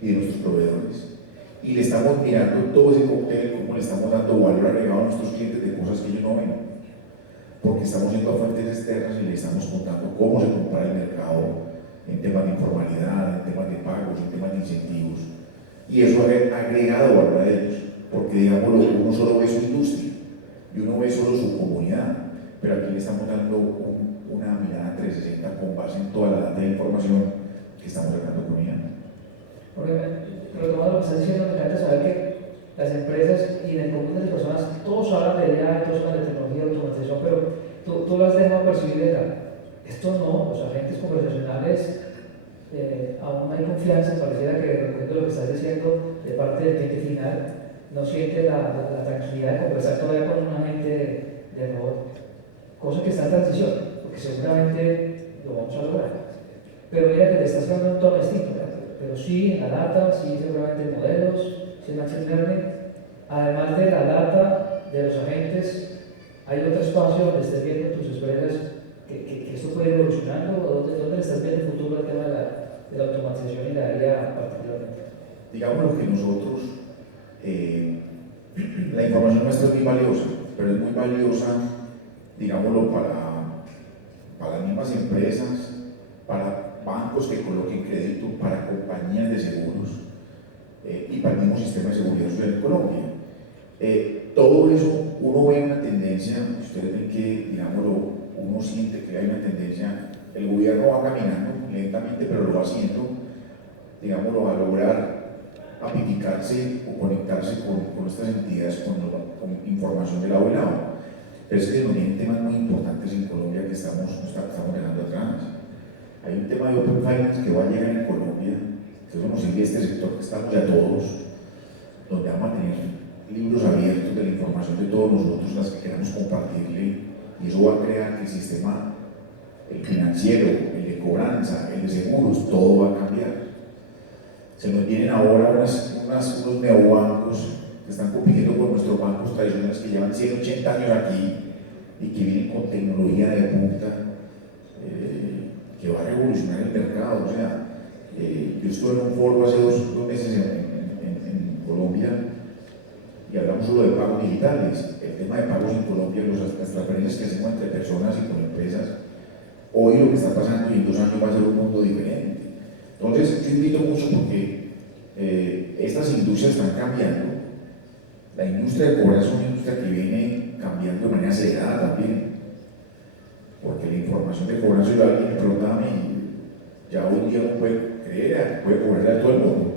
y de nuestros proveedores. Y le estamos mirando todo ese cóctel, cómo le estamos dando valor agregado a nuestros clientes de cosas que ellos no ven. Porque estamos yendo a fuentes externas y le estamos contando cómo se compara el mercado en temas de informalidad, en temas de pagos, en temas de incentivos. Y eso ha agregado valor a ellos, porque digamos, uno solo ve su industria y uno ve solo su comunidad, pero aquí le estamos dando una mirada 360 con base en toda la data de información que estamos sacando con ella. Retomando lo que estás diciendo, me encanta saber que las empresas y en el común de las personas, todos hablan de IA, todos hablan de tecnología, de automatización, pero tú lo has dejado percibir de acá. Esto no, los agentes conversacionales, aún hay confianza, pareciera que de lo que estás diciendo de parte del cliente final, no siente la tranquilidad de conversar todavía con un agente de robot, cosa que está en transición, porque seguramente lo vamos a lograr. Pero mira que te estás dando un tono distinto, ¿verdad? Pero sí en la data, sí seguramente modelos, sí en machine learning, además de la data de los agentes, hay otro espacio donde estés viendo tus escuelas que esto puede ir evolucionando, ¿dónde le estás viendo el futuro al tema de la automatización y la IA particularmente? Digamos lo que nosotros, la información nuestra es muy valiosa, pero es muy valiosa, digámoslo, para las mismas empresas, para bancos que coloquen crédito, para compañías de seguros y para el mismo sistema de seguridad social en Colombia. Todo eso, uno ve una tendencia, ustedes ven que, digámoslo, uno siente que hay una tendencia, el gobierno va caminando lentamente, pero lo va haciendo, digámoslo, a lograr apificarse o conectarse con estas entidades con información de lado y lado. Pero es que nos vienen temas muy importantes en Colombia que estamos dejando atrás. Hay un tema de Open Finance que va a llegar en Colombia, que eso nos sirve este sector que estamos ya todos, donde vamos a tener libros abiertos de la información de todos nosotros, las que queramos compartirle, y eso va a crear que el sistema, el financiero, el de cobranza, el de seguros, todo va a cambiar. Se nos vienen ahora unos neobancos que están compitiendo con nuestros bancos tradicionales que llevan 180 años aquí y que vienen con tecnología de punta que va a revolucionar el mercado. O sea, yo estuve en un foro hace dos meses en Colombia y hablamos solo de pagos digitales. El tema de pagos en Colombia, las transferencias que hacemos entre personas y con empresas, hoy lo que está pasando y en 2 años va a ser un mundo diferente. Entonces, yo invito mucho porque estas industrias están cambiando. La industria de cobranza es una industria que viene cambiando de manera acelerada también, porque la información de cobranza, yo alguien me preguntaba a mí, ya hoy día uno puede cobrarle a todo el mundo.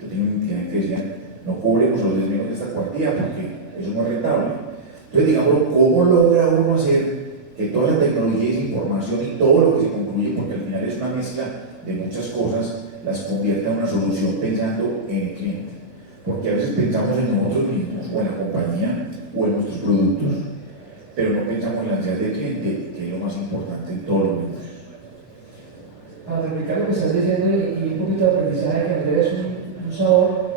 Yo tengo una entidad que decía, no cobremos los desvíos de esta cuartilla porque eso no es rentable. Entonces, digamos, ¿cómo logra uno hacer que toda la tecnología y información y todo lo que se concluye, porque al final es una mezcla de muchas cosas, las convierta en una solución pensando en el cliente? Porque a veces pensamos en nosotros mismos o en la compañía o en nuestros productos, pero no pensamos en la necesidad del cliente, que es lo más importante en todos los negocios. Para replicar lo que estás diciendo y un poquito de aprendizaje que me debes un sabor,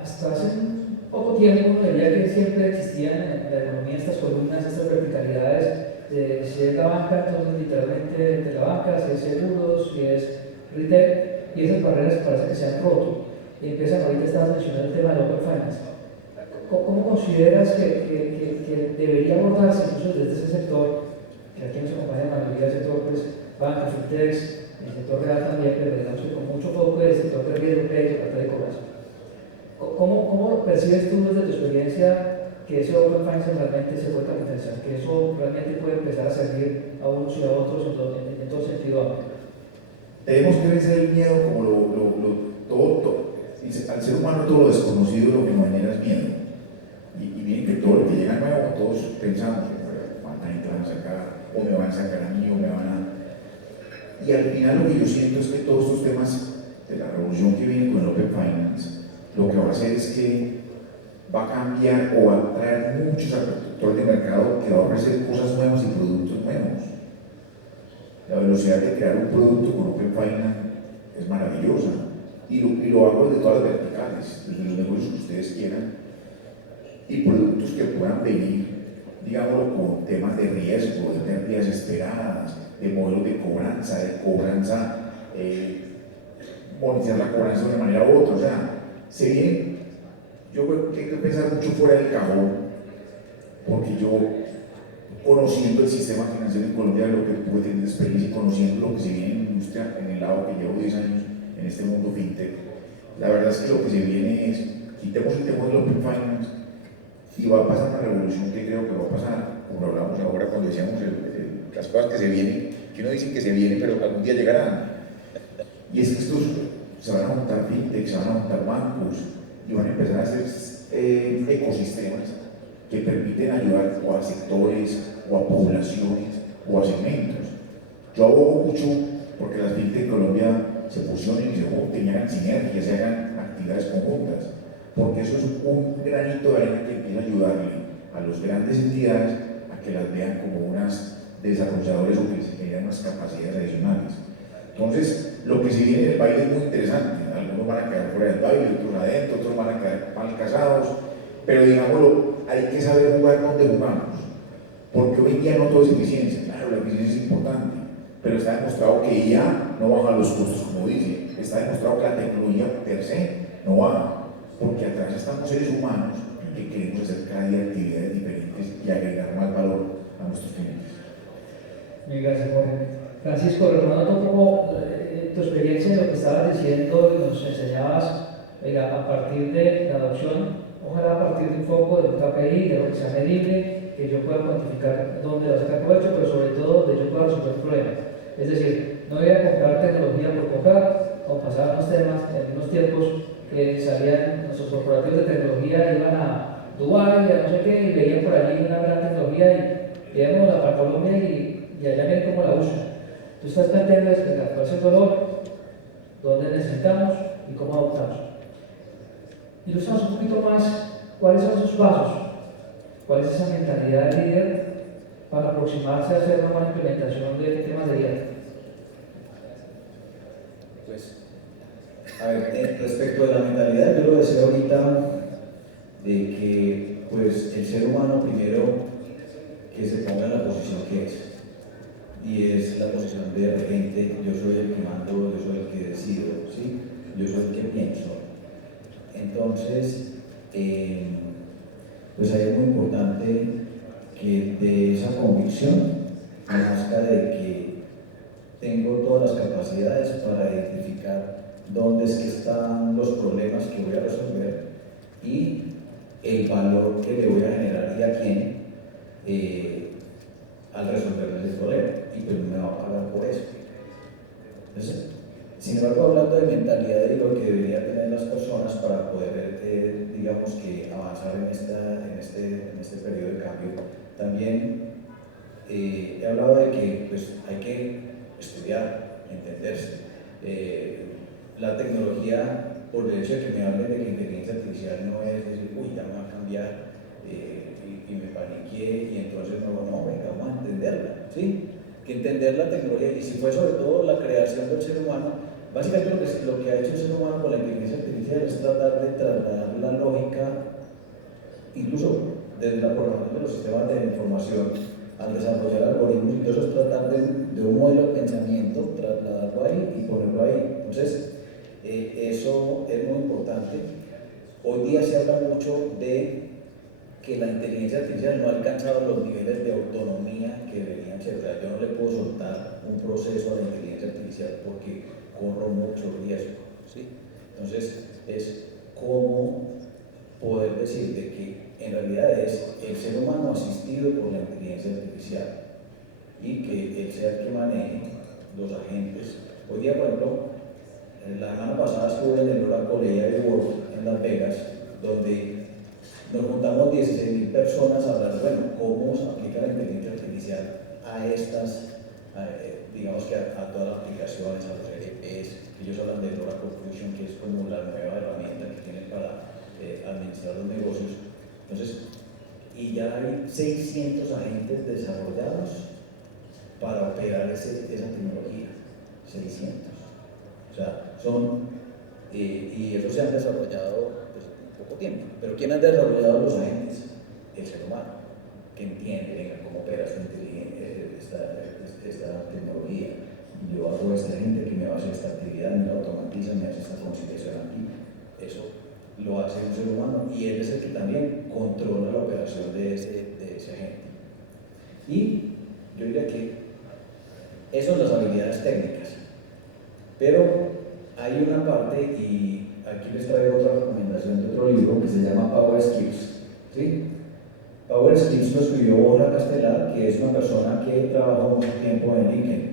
hasta hace poco tiempo uno veía que siempre existían en la economía estas columnas, estas verticalidades, si es la banca, entonces literalmente de la banca, si es seguros, si es retail, y esas barreras parece que se han roto. Y empiezan, ahorita estabas mencionando el tema del Open Finance. ¿Cómo consideras que debería abordarse incluso desde ese sector, que aquí nos acompaña la mayoría del sector, pues, banca, fintechs, el sector real también, pero digamos que con mucho foco en el sector de riesgo, crédito, cartera de cobranza? ¿Cómo percibes tú desde tu experiencia que ese Open Finance realmente se puede capitalizar, que eso realmente puede empezar a servir a unos y a otros en en todo sentido. Tenemos que vencer el miedo como todo. Al ser humano todo lo desconocido lo que nos genera es miedo. Y bien que todo lo que llega nuevo, todos pensamos, ¿cuánta gente van a sacar? O me van a sacar a mí, o me van a... Y al final lo que yo siento es que todos estos temas de la revolución que viene con el Open Finance, lo que va a hacer es que va a cambiar o va a traer muchos actores de mercado que va a ofrecer cosas nuevas y productos nuevos. La velocidad de crear un producto con Open Finance es maravillosa y lo hago de todas las verticales, desde los negocios que ustedes quieran y productos que puedan venir, digamos, con temas de riesgo, de pérdidas esperadas, de modelos de cobranza, monetizar la cobranza de una manera u otra. O sea, se viene, yo creo que hay que pensar mucho fuera del cajón, porque yo, conociendo el sistema financiero en Colombia, lo que pude tener experiencia y conociendo lo que se viene en la industria, en el lado que llevo 10 años en este mundo fintech, la verdad es que lo que se viene es, quitemos el tema del Open Finance y va a pasar una revolución que creo que va a pasar, como lo hablamos ahora cuando decíamos las cosas que se vienen, que uno dice que se vienen, pero algún día llegarán. Y es que estos se van a montar fintech, se van a montar bancos y van a empezar a hacer ecosistemas que permiten ayudar o a sectores, o a poblaciones, o a segmentos. Yo abogo mucho porque las fintech en Colombia se fusionen y se tengan sinergias, se hagan actividades conjuntas, porque eso es un granito de arena que empieza a ayudarle a las grandes entidades a que las vean como unas desarrolladores o que se generan unas capacidades adicionales. Entonces, lo que se viene en el baile es muy interesante. Algunos van a quedar fuera del baile, otros adentro, otros van a quedar mal casados, pero digámoslo, hay que saber jugar donde jugamos, porque hoy en día no todo es eficiencia. Claro, la eficiencia es importante, pero está demostrado que IA no baja los costos, como dice. Está demostrado que la tecnología per se no baja, porque atrás estamos seres humanos que queremos hacer cada día actividades diferentes y agregar más valor a nuestros clientes. Muy gracias, Jorge. Francisco, retomando un poco tu experiencia, lo que estabas diciendo y nos enseñabas, a partir de la adopción, ojalá a partir de un foco, de un KPI, de lo que sea medible, que yo pueda cuantificar dónde va a sacar provecho, pero sobre todo donde yo pueda resolver el problema. Es decir, no voy a comprar tecnología por comprar, como pasaban los temas en unos tiempos que salían nuestros corporativos de tecnología, iban a Dubái, a no sé qué, y veían por allí una gran tecnología y llevémosla para Colombia y allá ven cómo la usan. Tú estás planteando explicar cuál es el dolor, dónde necesitamos y cómo adoptamos. Ilustramos un poquito más cuáles son sus pasos, cuál es esa mentalidad de líder para aproximarse a hacer una buena implementación de temas de IA. Pues, a ver, respecto de la mentalidad, yo lo decía ahorita, de que pues el ser humano primero que se ponga en la posición que es, y es la posición de regente. Yo soy el que mando, yo soy el que decido, ¿sí? Yo soy el que pienso. Entonces, pues ahí es muy importante que de esa convicción nazca de que tengo todas las capacidades para identificar dónde es que están los problemas que voy a resolver y el valor que le voy a generar y a quién al resolver ese problema, y pues me va a pagar por eso. Entonces, sin embargo, hablando de mentalidad y lo que deberían tener las personas para poder, digamos que avanzar en este periodo de cambio, también he hablado de que pues, hay que estudiar, entenderse. La tecnología, por el hecho de que me hablen de que inteligencia artificial no es decir, uy, ya me va a cambiar y me paniqué y entonces no, venga, vamos a entenderla, ¿sí? Que entender la tecnología, y si fue sobre todo la creación del ser humano, básicamente lo que ha hecho el ser humano con la inteligencia artificial es tratar de trasladar la lógica, incluso desde la programación de los sistemas de información, al desarrollar algoritmos, y eso es tratar de un modelo de pensamiento, trasladarlo ahí y ponerlo ahí. Entonces, eso es muy importante. Hoy día se habla mucho de que la inteligencia artificial no ha alcanzado los niveles de autonomía que deberían ser. O sea, yo no le puedo soltar un proceso a la inteligencia artificial porque corro mucho riesgo, ¿sí? Entonces, es cómo poder decir de que en realidad es el ser humano asistido por la inteligencia artificial y que él sea el que maneje los agentes. Hoy día, por ejemplo, la semana pasada estuve en el Oracle AI World en Las Vegas, donde nos juntamos 16.000 personas a hablar, bueno, cómo se aplica la inteligencia artificial a estas, digamos que a todas las aplicaciones, a los ERPs. Ellos hablan del Oracle Fusion, que es como la nueva herramienta que tienen para administrar los negocios. Entonces, y ya hay 600 agentes desarrollados para operar esa tecnología. 600. O sea, y esos se han desarrollado pues, en poco tiempo. Pero ¿quién ha desarrollado los agentes? El ser humano, que entiende cómo opera esta tecnología. Yo hago esta gente que me va a hacer esta actividad, me lo automatiza, me hace esta conciliación aquí. Eso lo hace un ser humano y él es el que también controla la operación de ese agente. Y yo diría que esas son las habilidades técnicas. Pero hay una parte, y aquí les traigo otra recomendación de otro libro que se llama Power Skills. ¿Sí? Power Skills lo escribió Borja Castelar, que es una persona que trabajó mucho tiempo en LinkedIn.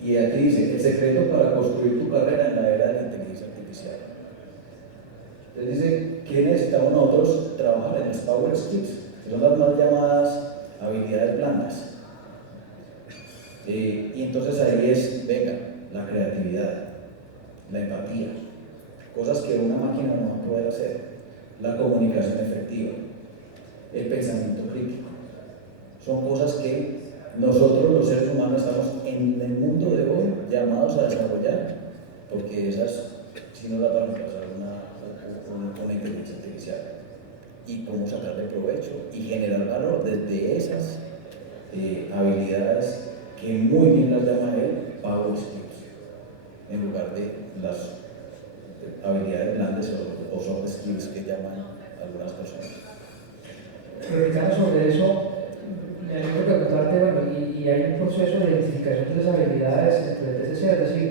Y aquí dice, el secreto para construir tu carrera en la era de la inteligencia artificial. Entonces dice, ¿qué necesitamos nosotros trabajar en las Power Skills? Que son las más llamadas habilidades blandas. Y entonces ahí es, venga, la creatividad, la empatía, cosas que una máquina no va a poder hacer, la comunicación efectiva, el pensamiento crítico. Son cosas que nosotros los seres humanos estamos en el mundo de hoy llamados a desarrollar, porque esas sí nos la van a pasar una inteligencia artificial. Y cómo sacarle provecho y generar valor desde esas habilidades que muy bien las llama él Power Skills, en lugar de las habilidades blandas o soft skills que llaman algunas personas. Replicando sobre eso, me alegro preguntarte, bueno, y hay un proceso de identificación de esas habilidades entre el TCC, es decir,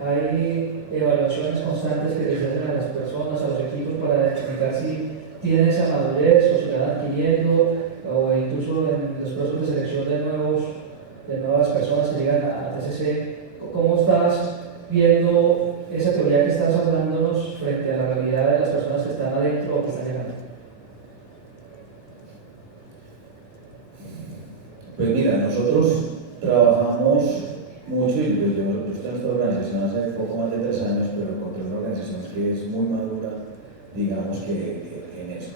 hay evaluaciones constantes que les hacen a las personas, a los equipos, para identificar si tienen esa madurez o se la están adquiriendo, o incluso en los procesos de selección de nuevas personas que llegan a TCC. ¿Cómo estás viendo esa teoría que estás hablándonos frente a la realidad de las personas que están adentro o que están llegando? Pues mira, nosotros trabajamos mucho y pues yo estoy en esta organización hace poco más de 3 años, pero encontré una organización que es muy madura, digamos que en eso.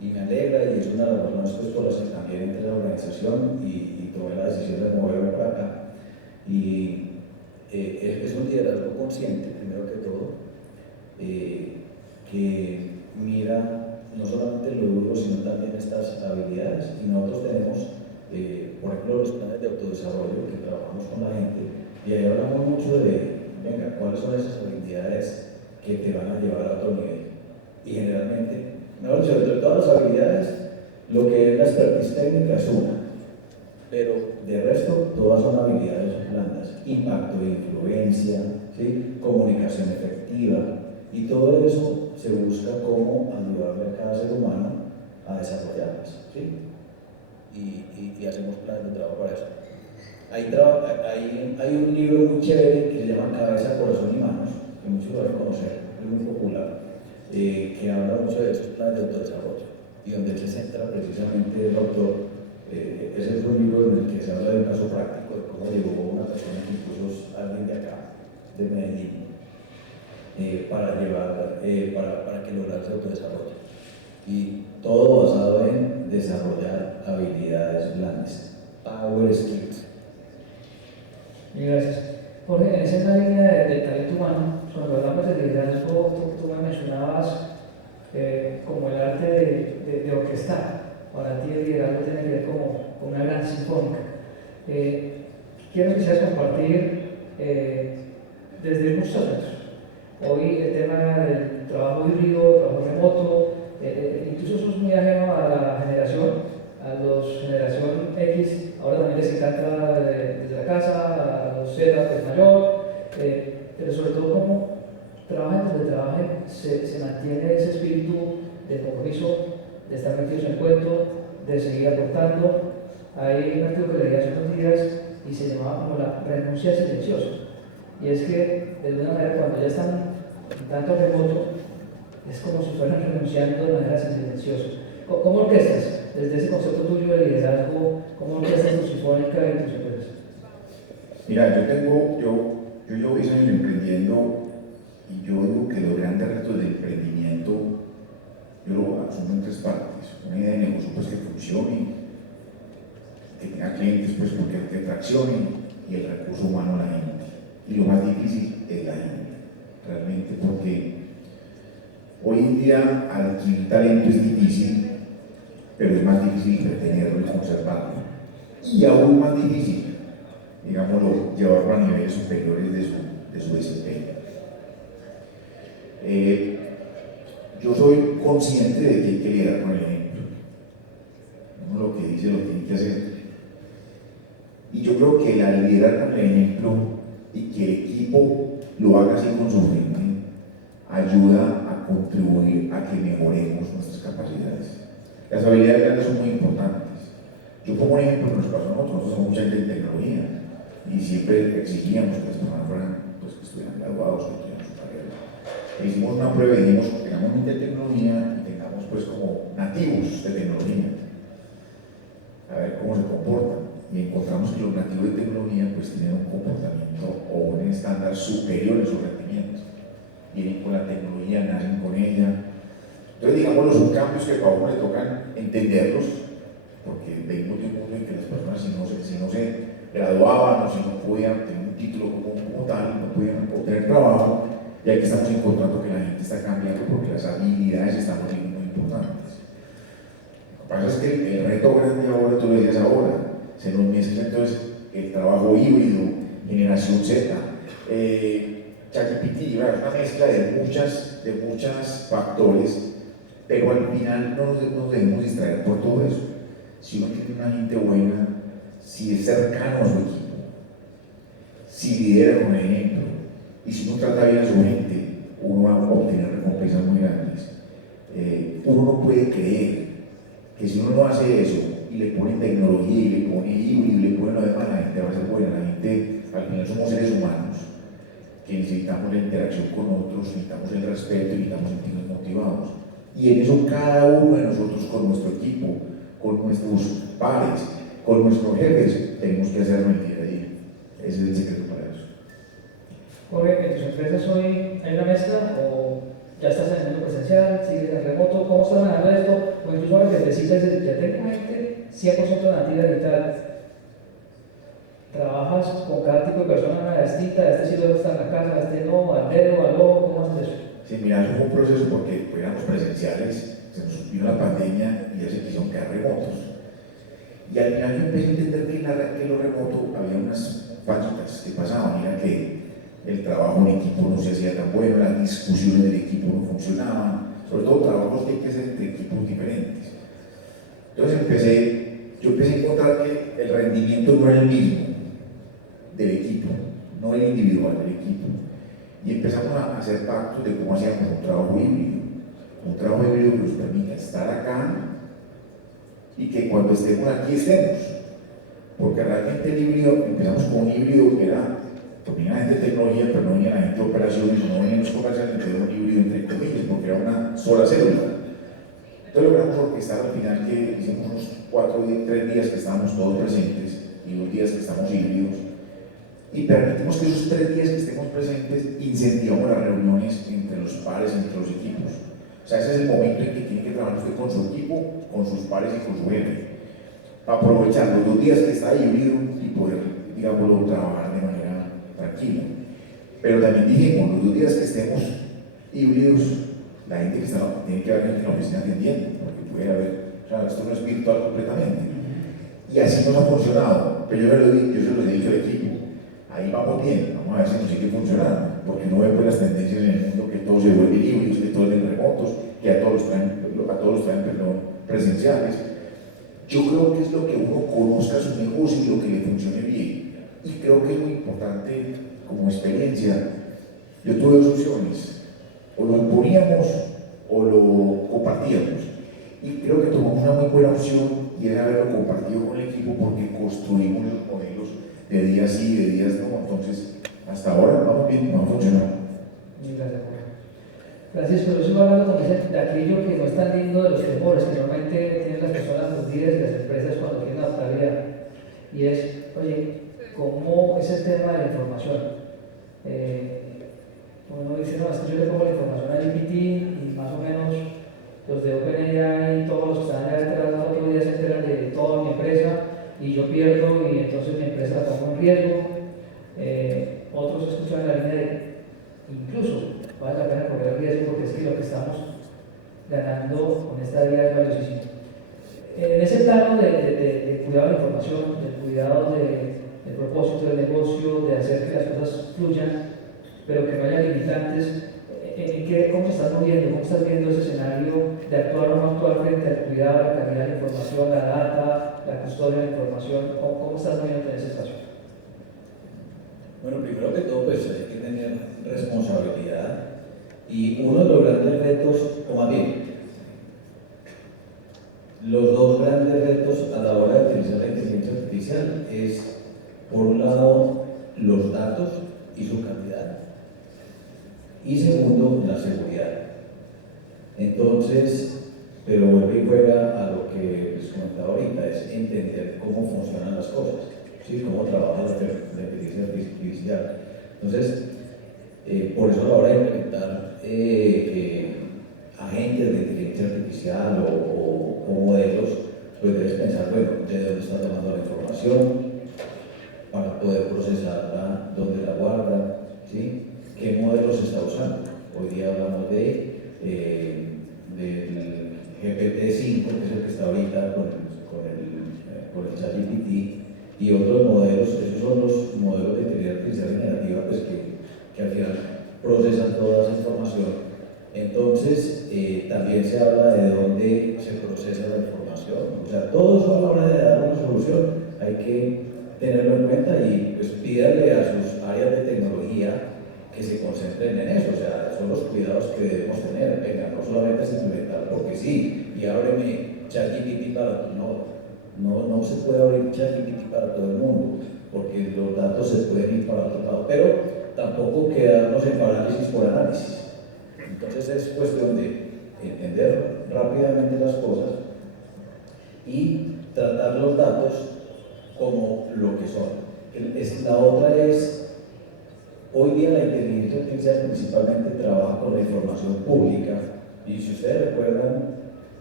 Y me alegra y es una de las razones pues, por las que cambié entre la organización y tomé la decisión de moverme para acá. Y es un liderazgo consciente, primero que todo, que mira no solamente lo duro, sino también estas habilidades. Y nosotros tenemos, por ejemplo, los planes de autodesarrollo que trabajamos con la gente, y ahí hablamos mucho de, venga, ¿cuáles son esas habilidades que te van a llevar a otro nivel? Y generalmente, mejor dicho, entre todas las habilidades, lo que es la expertise técnica es una, pero de resto todas son habilidades blandas: impacto, influencia, ¿sí? Comunicación efectiva, y todo eso se busca cómo ayudarle a cada ser humano a desarrollarlas, ¿sí? Y hacemos planes de trabajo para eso. Hay un libro muy chévere que se llama Cabeza, Corazón y Manos, que muchos lo deben conocer, es muy popular, que habla mucho de esos planes de autodesarrollo, y donde se centra precisamente el autor. Ese es un libro en el que se habla de un caso práctico de cómo llegó una persona, que incluso alguien de acá, de Medellín, para que lograra ese autodesarrollo. Y todo basado en desarrollar habilidades blandas, Power Skills. Gracias. Jorge, en esa línea de talento humano, cuando hablamos de liderazgo, tú me mencionabas como el arte de orquestar. Para ti el liderazgo tiene que ver como una gran sinfónica. Quiero quizás compartir desde muchos años. Hoy el tema del trabajo híbrido, trabajo remoto, incluso eso es muy ajeno a la generación, a los generación X, ahora también les encanta desde la casa, a los Z del mayor, pero sobre todo como trabajen donde trabajen, se mantiene ese espíritu de compromiso, de estar metidos en el cuento, de seguir aportando. hay un artículo que leí hace unos días y se llamaba como la renuncia silenciosa. Y es que, de alguna manera, cuando ya están en tanto remoto, es como si fueran renunciando de manera silenciosa. ¿Cómo orquestas, desde ese concepto tuyo de liderazgo, cómo orquestas tu sinfónica y tus empresas? Mira, yo llevo 10 años emprendiendo y yo digo que los grandes retos del emprendimiento yo lo asumo en 3 partes. Una idea de negocio pues que funcione, que tenga clientes pues porque que traccione, y el recurso humano, la gente. Y lo más difícil es la gente, realmente, porque hoy en día adquirir talento es difícil, pero es más difícil retenerlo y conservarlo. Y aún más difícil, digámoslo, llevarlo a niveles superiores de su desempeño. Yo soy consciente de que hay que liderar con el ejemplo. Uno lo que dice lo tiene que hacer. Y yo creo que la liderar con el ejemplo y que el equipo lo haga así con su gente ayuda a contribuir a que mejoremos nuestras capacidades. Las habilidades grandes son muy importantes. Yo pongo un ejemplo que nos pasó a nosotros somos mucha gente en tecnología y siempre exigíamos que las personas fueran, pues, que estuvieran graduados, que tuvieran su carrera. Hicimos una prueba y dijimos, tengamos gente de tecnología y tengamos pues como nativos de tecnología, a ver cómo se comportan. Y encontramos que los nativos de tecnología pues tienen un comportamiento o un estándar superior en su rendimiento. Vienen con la tecnología, nacen con ella. Entonces, digamos, los cambios que a uno le tocan entenderlos, porque venimos de un mundo en que las personas si no se graduaban o si no podían tener un título como tal, no podían obtener trabajo, y aquí estamos encontrando que la gente está cambiando porque las habilidades están volviendo muy importantes. Lo que pasa es que el reto grande ahora, tú lo decías ahora, se nos mezcla entonces el trabajo híbrido, generación Z, ChatGPT, es una mezcla de muchos factores, pero al final no nos debemos distraer por todo eso. Si uno tiene una gente buena, si es cercano a su equipo, si lidera con el ejemplo, y si uno trata bien a su gente, uno va a obtener recompensas muy grandes. Uno no puede creer que si uno no hace eso y le pone tecnología y le pone híbrido y le pone lo demás, la gente va a ser buena. La gente, al final somos seres humanos que necesitamos la interacción con otros, necesitamos el respeto y necesitamos sentirnos motivados. Y en eso cada uno de nosotros, con nuestro equipo, con nuestros pares, con nuestros jefes, tenemos que hacerlo el día a día. Ese es el secreto para eso. Jorge, ¿en tus empresas hoy hay una mezcla o ya estás en el mundo presencial, sigues en remoto? ¿Cómo estás manejando esto? O incluso ahora que necesitas ya tengo gente 100% nativa digital. ¿Trabajas con cada tipo de persona distinta? ¿Este sí debe estar en la casa, este no, al dedo, al ojo? ¿Cómo haces eso? Sí, mira, eso fue un proceso porque éramos presenciales, se nos vino la pandemia y ya se quisieron quedar remotos. Y al final yo empecé a entender que en lo remoto había unas fallitas que pasaban, era que el trabajo en equipo no se hacía tan bueno, las discusiones del equipo no funcionaban, sobre todo trabajos que hay que hacer entre equipos diferentes. Entonces yo empecé a encontrar que el rendimiento no era el mismo del equipo, no el individual, del equipo. Y empezamos a hacer pactos de cómo hacíamos un trabajo híbrido que nos permita estar acá y que cuando estemos aquí estemos. Porque realmente el híbrido, empezamos con un híbrido que era, venía la gente de tecnología, pero no venía la gente de operaciones, no venían los comerciales, entonces era un híbrido entre comillas, porque era una sola célula. Entonces logramos orquestar al final que hicimos unos 3 días que estábamos todos presentes y 2 días que estamos híbridos. Y permitimos que esos 3 días que estemos presentes incentivamos las reuniones entre los pares, entre los equipos. O sea, ese es el momento en que tiene que trabajar usted con su equipo, con sus pares y con su jefe, para aprovechar los 2 días que está híbrido y poder, digámoslo, trabajar de manera tranquila. Pero también dijimos, los 2 días que estemos híbridos, la gente que está, tiene que haber gente en la oficina atendiendo, porque puede haber, o sea, esto no es virtual completamente. Y así nos ha funcionado, pero yo se los he dicho al equipo. Ahí vamos bien, vamos a ver si nos sigue funcionando, porque uno ve pues las tendencias en el mundo que todo se vuelve híbridos, que todo es de remotos, que a todos los traen presenciales. Yo creo que es lo que uno conozca su negocio y lo que le funcione bien. Y creo que es muy importante como experiencia. Yo tuve 2 opciones, o lo imponíamos o lo compartíamos. Y creo que tomamos una muy buena opción y es haberlo compartido con el equipo porque construimos los modelos de días sí y de días no. Entonces, hasta ahora vamos bien, no ha funcionado. Gracias, Jorge. Francisco, yo sigo hablando con de aquello que no es tan lindo de los temores que normalmente tienen las personas, los líderes y las empresas cuando quieren adaptar IA. Y es, oye, ¿cómo es el tema de la información? Uno dice, no, es que yo le pongo la información a GPT y más o menos los de OpenAI, todos los que están allá detrás, los otros días se enteran de toda mi empresa y yo pierdo y entonces mi empresa la pongo en riesgo. Otros escuchan la línea de, incluso, vale la pena correr el riesgo porque es que lo que estamos ganando con esta vía es valiosísimo. En ese plano de cuidado de la información, de cuidado del propósito del negocio, de hacer que las cosas fluyan, pero que no haya limitantes, ¿cómo se estás moviendo? ¿Cómo estás viendo ese escenario de actuar o no actuar frente al cuidado, la calidad de la información, la data, la custodia de la información? ¿Cómo estás moviendo en ese espacio? Bueno, primero que todo, pues hay que tener responsabilidad y uno de los grandes retos, o más bien, los dos grandes retos a la hora de utilizar la inteligencia artificial es, por un lado, los datos y su calidad, y segundo, la seguridad. Entonces, pero vuelve y juega a lo que les comentaba ahorita, es entender cómo funcionan las cosas, ¿sí? Cómo trabaja la inteligencia artificial. Entonces, por eso a la hora de implementar agentes de inteligencia artificial o modelos, pues debes pensar, bueno, de dónde está tomando la información para poder procesarla, dónde la guarda, ¿sí? ¿Qué modelos se está usando? Hoy día hablamos del GPT-5, que es el que está ahorita con el ChatGPT, y otros modelos. Esos son los modelos de inteligencia artificial generativa, pues, que al final procesan toda esa información. Entonces, también se habla de dónde se procesa la información. O sea, todo eso a la hora de dar una solución hay que tenerlo en cuenta y pues pídale a sus áreas de tecnología que se concentren en eso. O sea, son los cuidados que debemos tener. Venga, no solamente es implementar porque sí, y ábreme ChatGPT para no se puede abrir ChatGPT para todo el mundo, porque los datos se pueden ir para otro lado, pero tampoco quedarnos en parálisis por análisis. Entonces es cuestión de entender rápidamente las cosas y tratar los datos como lo que son. La otra es, hoy día la inteligencia artificial principalmente trabaja con la información pública, y si ustedes recuerdan,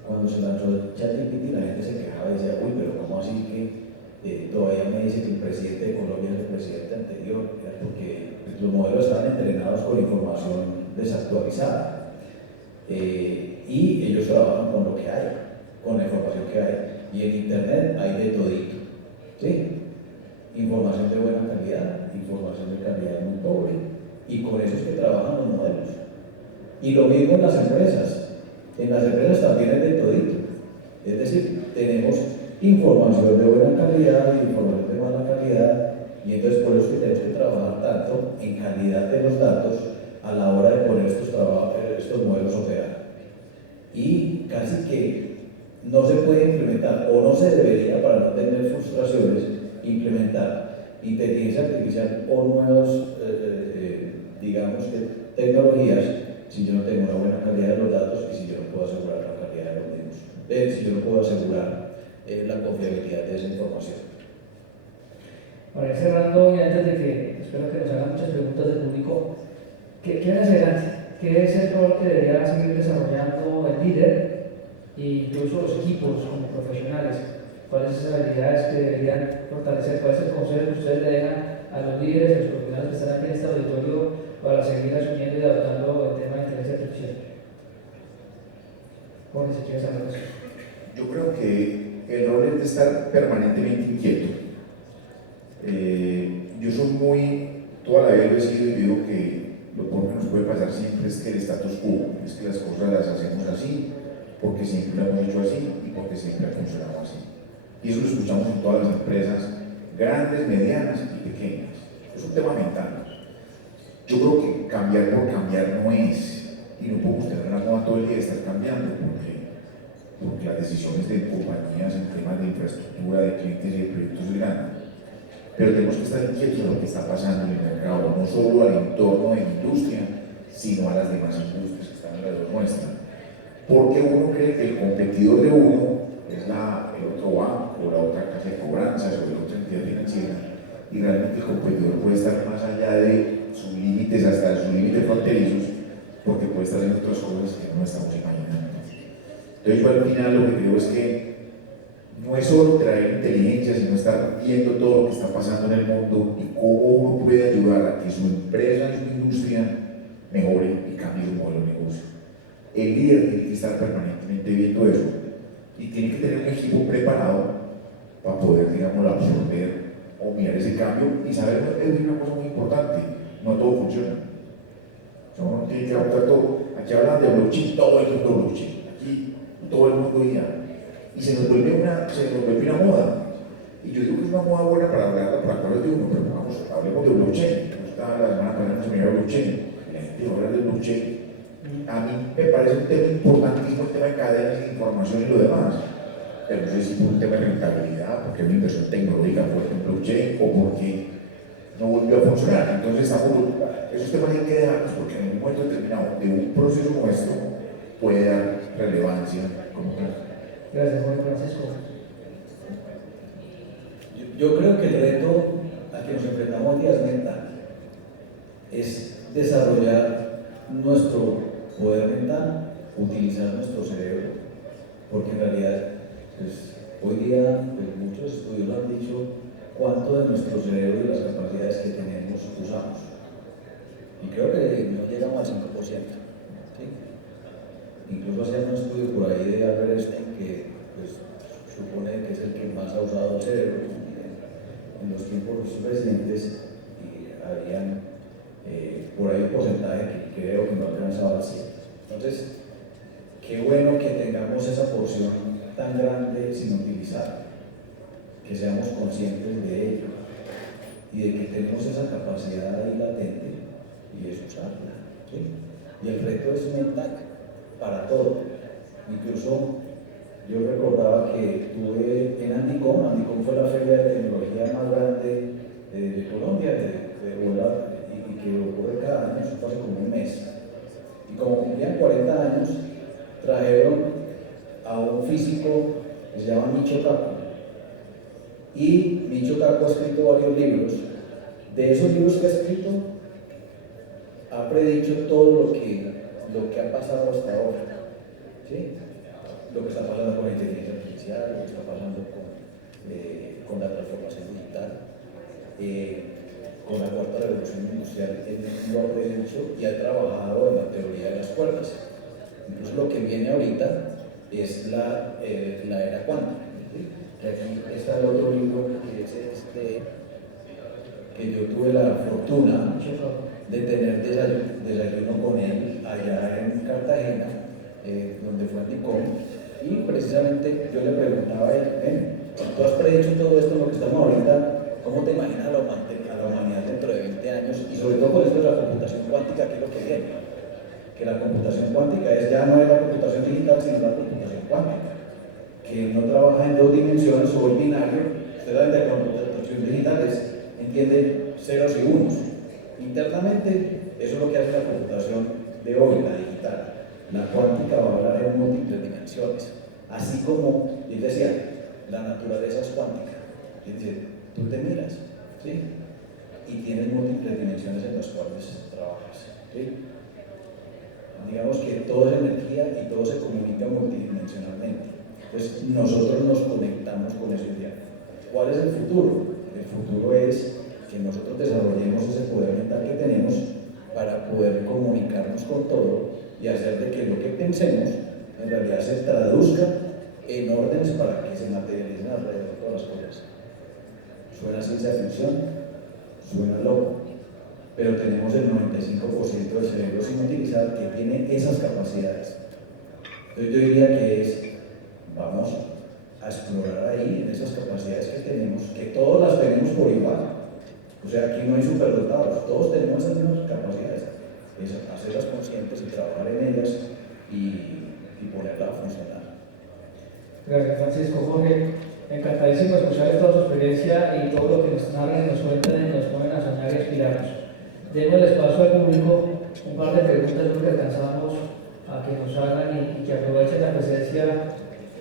cuando se lanzó ChatGPT la gente se quejaba y decía, uy, pero ¿cómo así que todavía me dice que el presidente de Colombia es el presidente anterior? Era porque los modelos estaban entrenados con información desactualizada y ellos trabajan con lo que hay, con la información que hay, y en internet hay de todito, ¿sí? Información de buena calidad, información de calidad muy pobre, y con eso es que trabajan los modelos. Y lo mismo en las empresas. En las empresas también es de todito. Es decir, tenemos información de buena calidad y información de mala calidad, y entonces por eso es que tenemos que trabajar tanto en calidad de los datos a la hora de poner estos modelos a operar. Y casi que no se puede implementar, o no se debería, para no tener frustraciones, implementar inteligencia artificial o nuevas, digamos que tecnologías, si yo no tengo una buena calidad de los datos y si yo no puedo asegurar la calidad de los mismos, si yo no puedo asegurar la confiabilidad de esa información. Para ir cerrando, y antes de que espero que nos hagan muchas preguntas del público, ¿qué hace adelante? ¿Qué es el rol que debería seguir desarrollando el líder e incluso los equipos como profesionales? ¿Cuáles son las habilidades que deberían fortalecer? ¿Cuál es el consejo que ustedes le dejan a los líderes, a los profesionales que están aquí en este auditorio para seguir asumiendo y adaptando el tema de inteligencia artificial? Jorge, si quieres hablar de eso. Yo creo que el rol es de estar permanentemente inquieto. Yo soy toda la vida lo he sido, y digo que lo peor que nos puede pasar siempre es que el status quo, es que las cosas las hacemos así, porque siempre lo hemos hecho así y porque siempre ha funcionado así. Y eso lo escuchamos en todas las empresas, grandes, medianas y pequeñas. Es un tema mental. Yo creo que cambiar por cambiar no es, y no podemos tener una moda todo el día de estar cambiando, porque porque las decisiones de compañías en temas de infraestructura, de clientes y de proyectos es grande. Pero tenemos que estar inquietos de lo que está pasando en el mercado, no solo al entorno de la industria, sino a las demás industrias que están alrededor nuestra. Porque uno cree que el competidor de uno es el otro banco, la otra casa de cobranzas o la otra entidad financiera, y realmente el competidor puede estar más allá de sus límites, hasta de sus límites fronterizos, porque puede estar haciendo otras cosas que no estamos imaginando. Entonces yo al final lo que creo es que no es solo traer inteligencia, sino estar viendo todo lo que está pasando en el mundo y cómo uno puede ayudar a que su empresa y su industria mejore y cambie su modelo de negocio. El líder tiene que estar permanentemente viendo eso y tiene que tener un equipo preparado para poder, digamos, absorber o mirar ese cambio y saber que es una cosa muy importante, no todo funciona. Uno tiene que adaptar todo. Aquí hablan de blockchain, todo el mundo blockchain, aquí todo el mundo IA. Y se nos vuelve una moda. Y yo digo que es una moda buena para hablar para cuál de uno, pero vamos, hablemos de blockchain. Estaba la semana pasada se me dio blockchain. La gente va a hablar de blockchain. A mí me parece un tema importantísimo, el tema de cadenas de información y lo demás. Pero no sé si por un tema de rentabilidad, porque hay una inversión tecnológica fuerte en blockchain o porque no volvió a funcionar. Entonces, esos temas hay que dejarlos porque en un momento determinado de un proceso nuestro puede dar relevancia como tal. Gracias, Juan Francisco. Yo creo que el reto al que nos enfrentamos hoy día es mental. Es desarrollar nuestro poder mental, utilizar nuestro cerebro, porque en realidad, pues, hoy día pues, muchos estudios han dicho cuánto de nuestro cerebro y las capacidades que tenemos usamos. Y creo que no llegamos al 5%. ¿Sí? Incluso hacían un estudio por ahí de Albert Einstein que pues, supone que es el que más ha usado el cerebro en los tiempos recientes, y habían por ahí un porcentaje que creo que no alcanzaba al 100. Entonces, qué bueno que tengamos esa porción tan grande sin utilizar, que seamos conscientes de ello y de que tenemos esa capacidad ahí latente y es usarla. ¿Sí? Y el reto es mental para todo. Incluso yo recordaba que tuve en Andicom fue la feria de tecnología más grande de Colombia, de Bogotá, y que ocurre cada año, eso fue hace como un mes. Y como cumplían 40 años, trajeron a un físico que se llama Michio Kaku. Y Michio Kaku ha escrito varios libros. De esos libros que ha escrito, ha predicho todo lo que ha pasado hasta ahora. ¿Sí? Lo que está pasando con la inteligencia artificial, lo que está pasando con la transformación digital, con la cuarta revolución industrial. Él lo ha predicho y ha trabajado en la teoría de las cuerdas. Incluso lo que viene ahorita es la era cuántica. ¿Sí? Y aquí está el otro libro que es que yo tuve la fortuna de tener desayuno con él allá en Cartagena, donde fue Andicom, y precisamente yo le preguntaba a él, tú has predicho todo esto, lo que estamos ahorita, ¿cómo te imaginas a la humanidad dentro de 20 años? Y sobre todo con esto de la computación cuántica, que es lo que viene, que la computación cuántica ya no es la computación digital, sino la computación cuántica, que no trabaja en dos dimensiones o en binario. Usted sabe de la computación digital entiende ceros y unos. Internamente, eso es lo que hace la computación de hoy, la digital. La cuántica va a hablar en múltiples dimensiones. Así como, él decía, la naturaleza es cuántica. Es decir, tú te miras, ¿sí? Y tienes múltiples dimensiones en las cuales trabajas, ¿sí? Digamos que todo es energía y todo se comunica multidimensionalmente. Entonces, nosotros nos conectamos con esa idea. ¿Cuál es el futuro? El futuro es que nosotros desarrollemos ese poder mental que tenemos para poder comunicarnos con todo y hacer de que lo que pensemos en realidad se traduzca en órdenes para que se materialicen alrededor de todas las cosas. Suena ciencia ficción, suena loco, pero tenemos el 95% del cerebro sin utilizar que tiene esas capacidades. Entonces yo diría que vamos a explorar ahí en esas capacidades que tenemos, que todos las tenemos por igual. O sea, aquí no hay superdotados, todos tenemos esas mismas capacidades. Es hacerlas conscientes y trabajar en ellas y ponerlas a funcionar. Gracias, Francisco. Jorge, encantadísimo de escuchar toda su experiencia y todo lo que nos narran y nos cuentan y nos ponen a soñar y inspirarnos. Demos el espacio al público, un par de preguntas que alcanzamos a que nos hagan y que aprovechen la presencia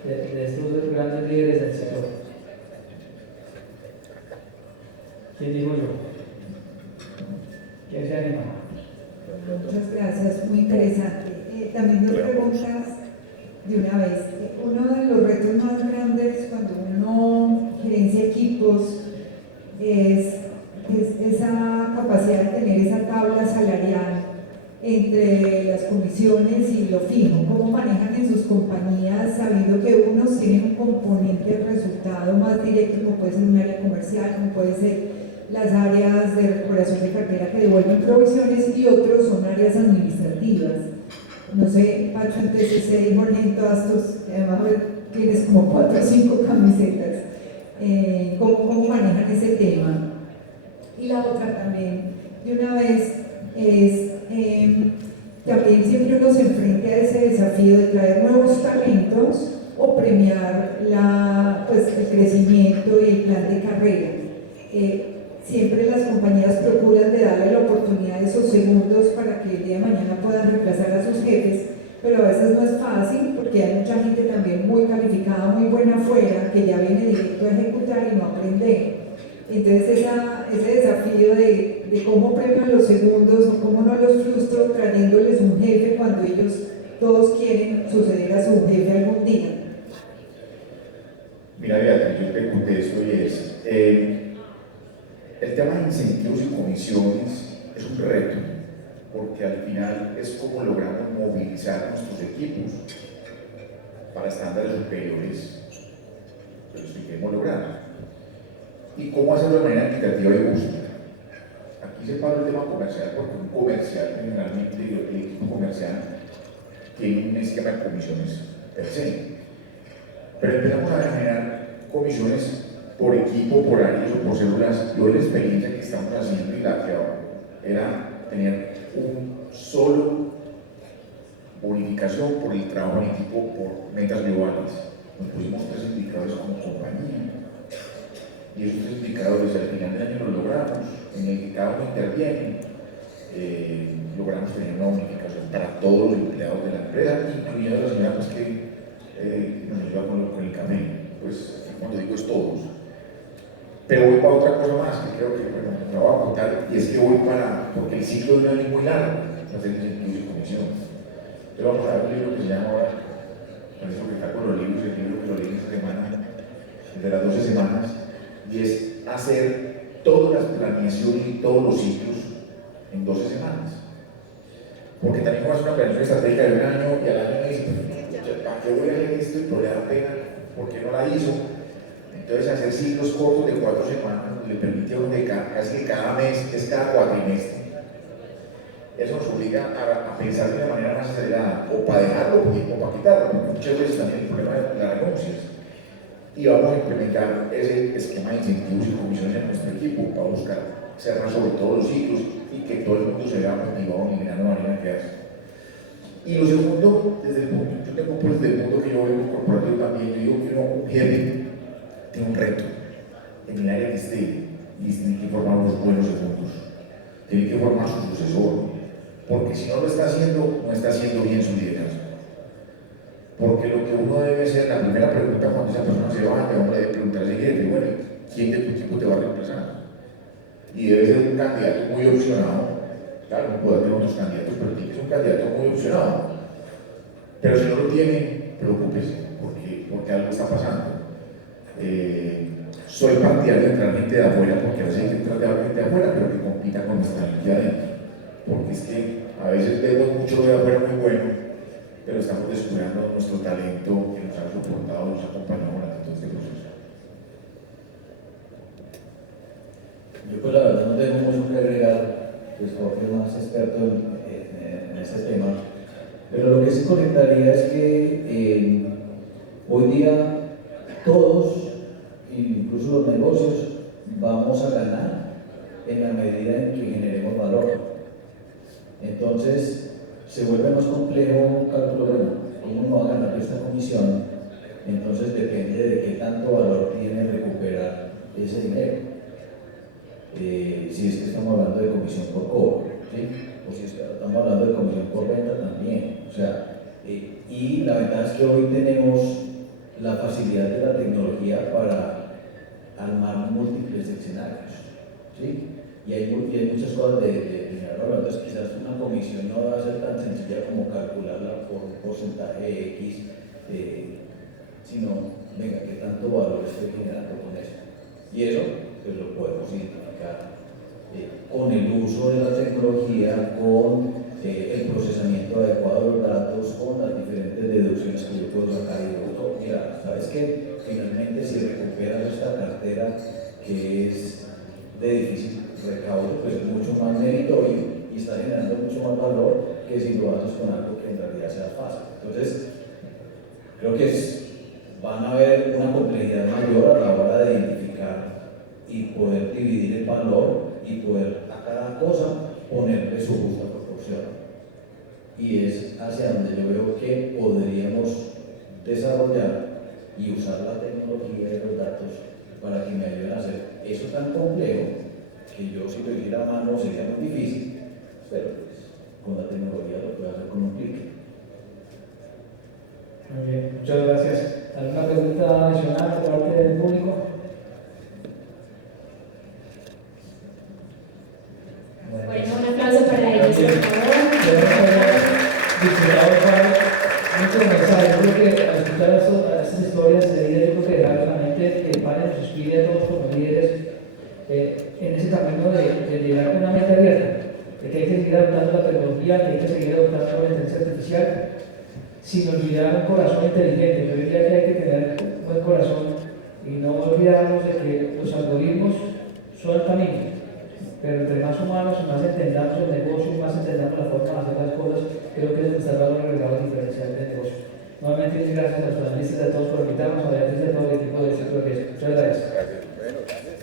de estos grandes líderes del sector. ¿Quién digo yo? ¿Quién se anima? Muchas gracias, muy interesante. También dos preguntas de una vez. Uno de los retos más grandes cuando uno gerencia equipos es esa capacidad de tener esa tabla salarial entre las comisiones y lo fijo. ¿Cómo manejan en sus compañías, sabiendo que unos tienen un componente de resultado más directo, como puede ser un área comercial, como puede ser las áreas de recuperación de cartera que devuelven provisiones, y otros son áreas administrativas? No sé, Pacho, en TCC y Jorge, en todas tus, además tienes como 4 o 5 camisetas. ¿Cómo manejan ese tema? Y la otra también, de una vez, es también siempre uno se enfrenta a ese desafío de traer nuevos talentos o premiar el crecimiento y el plan de carrera. Siempre las compañías procuran de darle la oportunidad de esos segundos para que el día de mañana puedan reemplazar a sus jefes, pero a veces no es fácil porque hay mucha gente también muy calificada, muy buena afuera, que ya viene directo a ejecutar y no a aprender. Entonces ese desafío de cómo premian los segundos o cómo no los frustro trayéndoles un jefe cuando ellos todos quieren suceder a su jefe algún día. Mira, Beatriz, yo te contesto y es, el tema de incentivos y comisiones es un reto, porque al final es como logramos movilizar nuestros equipos para estándares superiores, pero sí queremos lograr. Y cómo hacerlo de manera equitativa y justa. Aquí se parla el tema comercial, porque un comercial, generalmente el equipo comercial tiene un esquema de comisiones per se. Pero empezamos a generar comisiones por equipo, por áreas o por células. Yo la experiencia que estamos haciendo y la que era tener un solo bonificación por el trabajo en equipo por metas globales. Nos pusimos 3 indicadores como compañía y esos 3 indicadores al final del año los logramos. En el que cada uno interviene, logramos tener una bonificación para todos los empleados de la empresa, incluyendo la señora pues, que nos ayuda con el café. Pues cuando digo es todos. Pero voy para otra cosa más que creo que me voy a contar, y es que voy porque el ciclo de un año es muy largo, no tiene incentivos y comisión. Entonces vamos a ver un libro que se llama ahora, con esto que está con los libros, el libro que lo leí esta semana, el de las 12 semanas, y es hacer todas las planeaciones y todos los ciclos en 12 semanas. Porque también como es una planeación estratégica de un año y al año me dice, ¿para qué voy a hacer esto? Y por le da pena, ¿por qué no la hizo? Entonces hacer ciclos cortos de 4 semanas le permite a uno casi que cada mes es cada cuatrimestre. Eso nos obliga a pensar de una manera más acelerada, o para dejarlo o para quitarlo, porque muchas veces también el problema de las renuncias. Y vamos a implementar ese esquema de incentivos y comisiones en nuestro equipo para buscar cerrar sobre todos los ciclos y que todo el mundo se vea motivado y mirando la manera que hace. Y lo segundo, desde el punto, yo tengo pues desde el punto que yo veo corporativo también, yo digo que un jefe tiene un reto en el área que esté y tiene que formar unos buenos segundos, tiene que formar su sucesor, porque si no lo está haciendo, no está haciendo bien su liderazgo. Porque lo que uno debe hacer, la primera pregunta cuando esa persona se vaya, uno debe preguntarse, bueno, ¿quién de tu equipo te va a reemplazar? Y debe ser un candidato muy opcionado. Claro, no puede tener otros candidatos, pero tiene que ser un candidato muy opcionado. Pero si no lo tiene, preocúpese, porque algo está pasando. Soy partidario de entrar gente de afuera, porque a veces hay que entrar gente de afuera, pero que compita con nuestra gente de adentro. Porque es que a veces vemos mucho de afuera muy bueno, pero estamos descubriendo nuestro talento que nos ha soportado, nos ha acompañado durante todo este proceso. Yo pues la verdad no tengo mucho que agregar, pues Jorge es más experto en este tema, pero lo que sí conectaría es que hoy día todos, incluso los negocios, vamos a ganar en la medida en que generemos valor. Entonces se vuelve más complejo un cálculo, bueno, ¿cómo no va a ganar esta comisión? entonces depende de qué tanto valor tiene recuperar ese dinero. Si es que estamos hablando de comisión por cobro, ¿sí? O si es que estamos hablando de comisión por venta también. O sea, y la ventaja es que hoy tenemos la facilidad de la tecnología para armar múltiples escenarios, ¿sí? Y hay muchas cosas de dinero, entonces quizás una comisión no va a ser tan sencilla como calcularla por un porcentaje X, sino, venga, ¿qué tanto valor estoy generando con esto? Y eso pues lo podemos identificar con el uso de la tecnología, con el procesamiento adecuado de los datos, con las diferentes deducciones que yo puedo sacar y digo, mira, ¿sabes qué? Finalmente si recuperas esta cartera que es de difícil recaudo, pues es mucho más meritorio y está generando mucho más valor que si lo haces con algo que en realidad sea fácil. Entonces, creo que van a haber una complejidad mayor a la hora de identificar y poder dividir el valor y poder a cada cosa ponerle su justa proporción. Y es hacia donde yo veo que podríamos desarrollar y usar la tecnología y los datos para que me ayuden a hacer eso tan complejo que yo si lo hiciera a mano sería muy difícil, pero pues, con la tecnología lo puedo hacer con un clic. Muy bien, muchas gracias. ¿Alguna pregunta adicional por parte del público? Bueno, un aplauso para ellos, por favor. Muchos mensajes. Yo creo que al escuchar estas historias de vida, yo creo que realmente que Panel nos inspire a todos como líderes en ese camino de llegar con una mente abierta, de que hay que seguir adoptando la tecnología, que hay que seguir adoptando la inteligencia artificial, sin olvidar un corazón inteligente. Yo diría que hay que tener un buen corazón y no olvidarnos de que los algoritmos son el camino. Pero entre más humanos y más entendamos el negocio y más entendamos la forma de hacer las cosas, creo que es donde está el valor agregado diferencial del negocio. Nuevamente, gracias a los panelistas y a todos por invitarnos, a Beatriz y a todo el equipo de Centro de Riesgo. Muchas gracias. Bueno, gracias.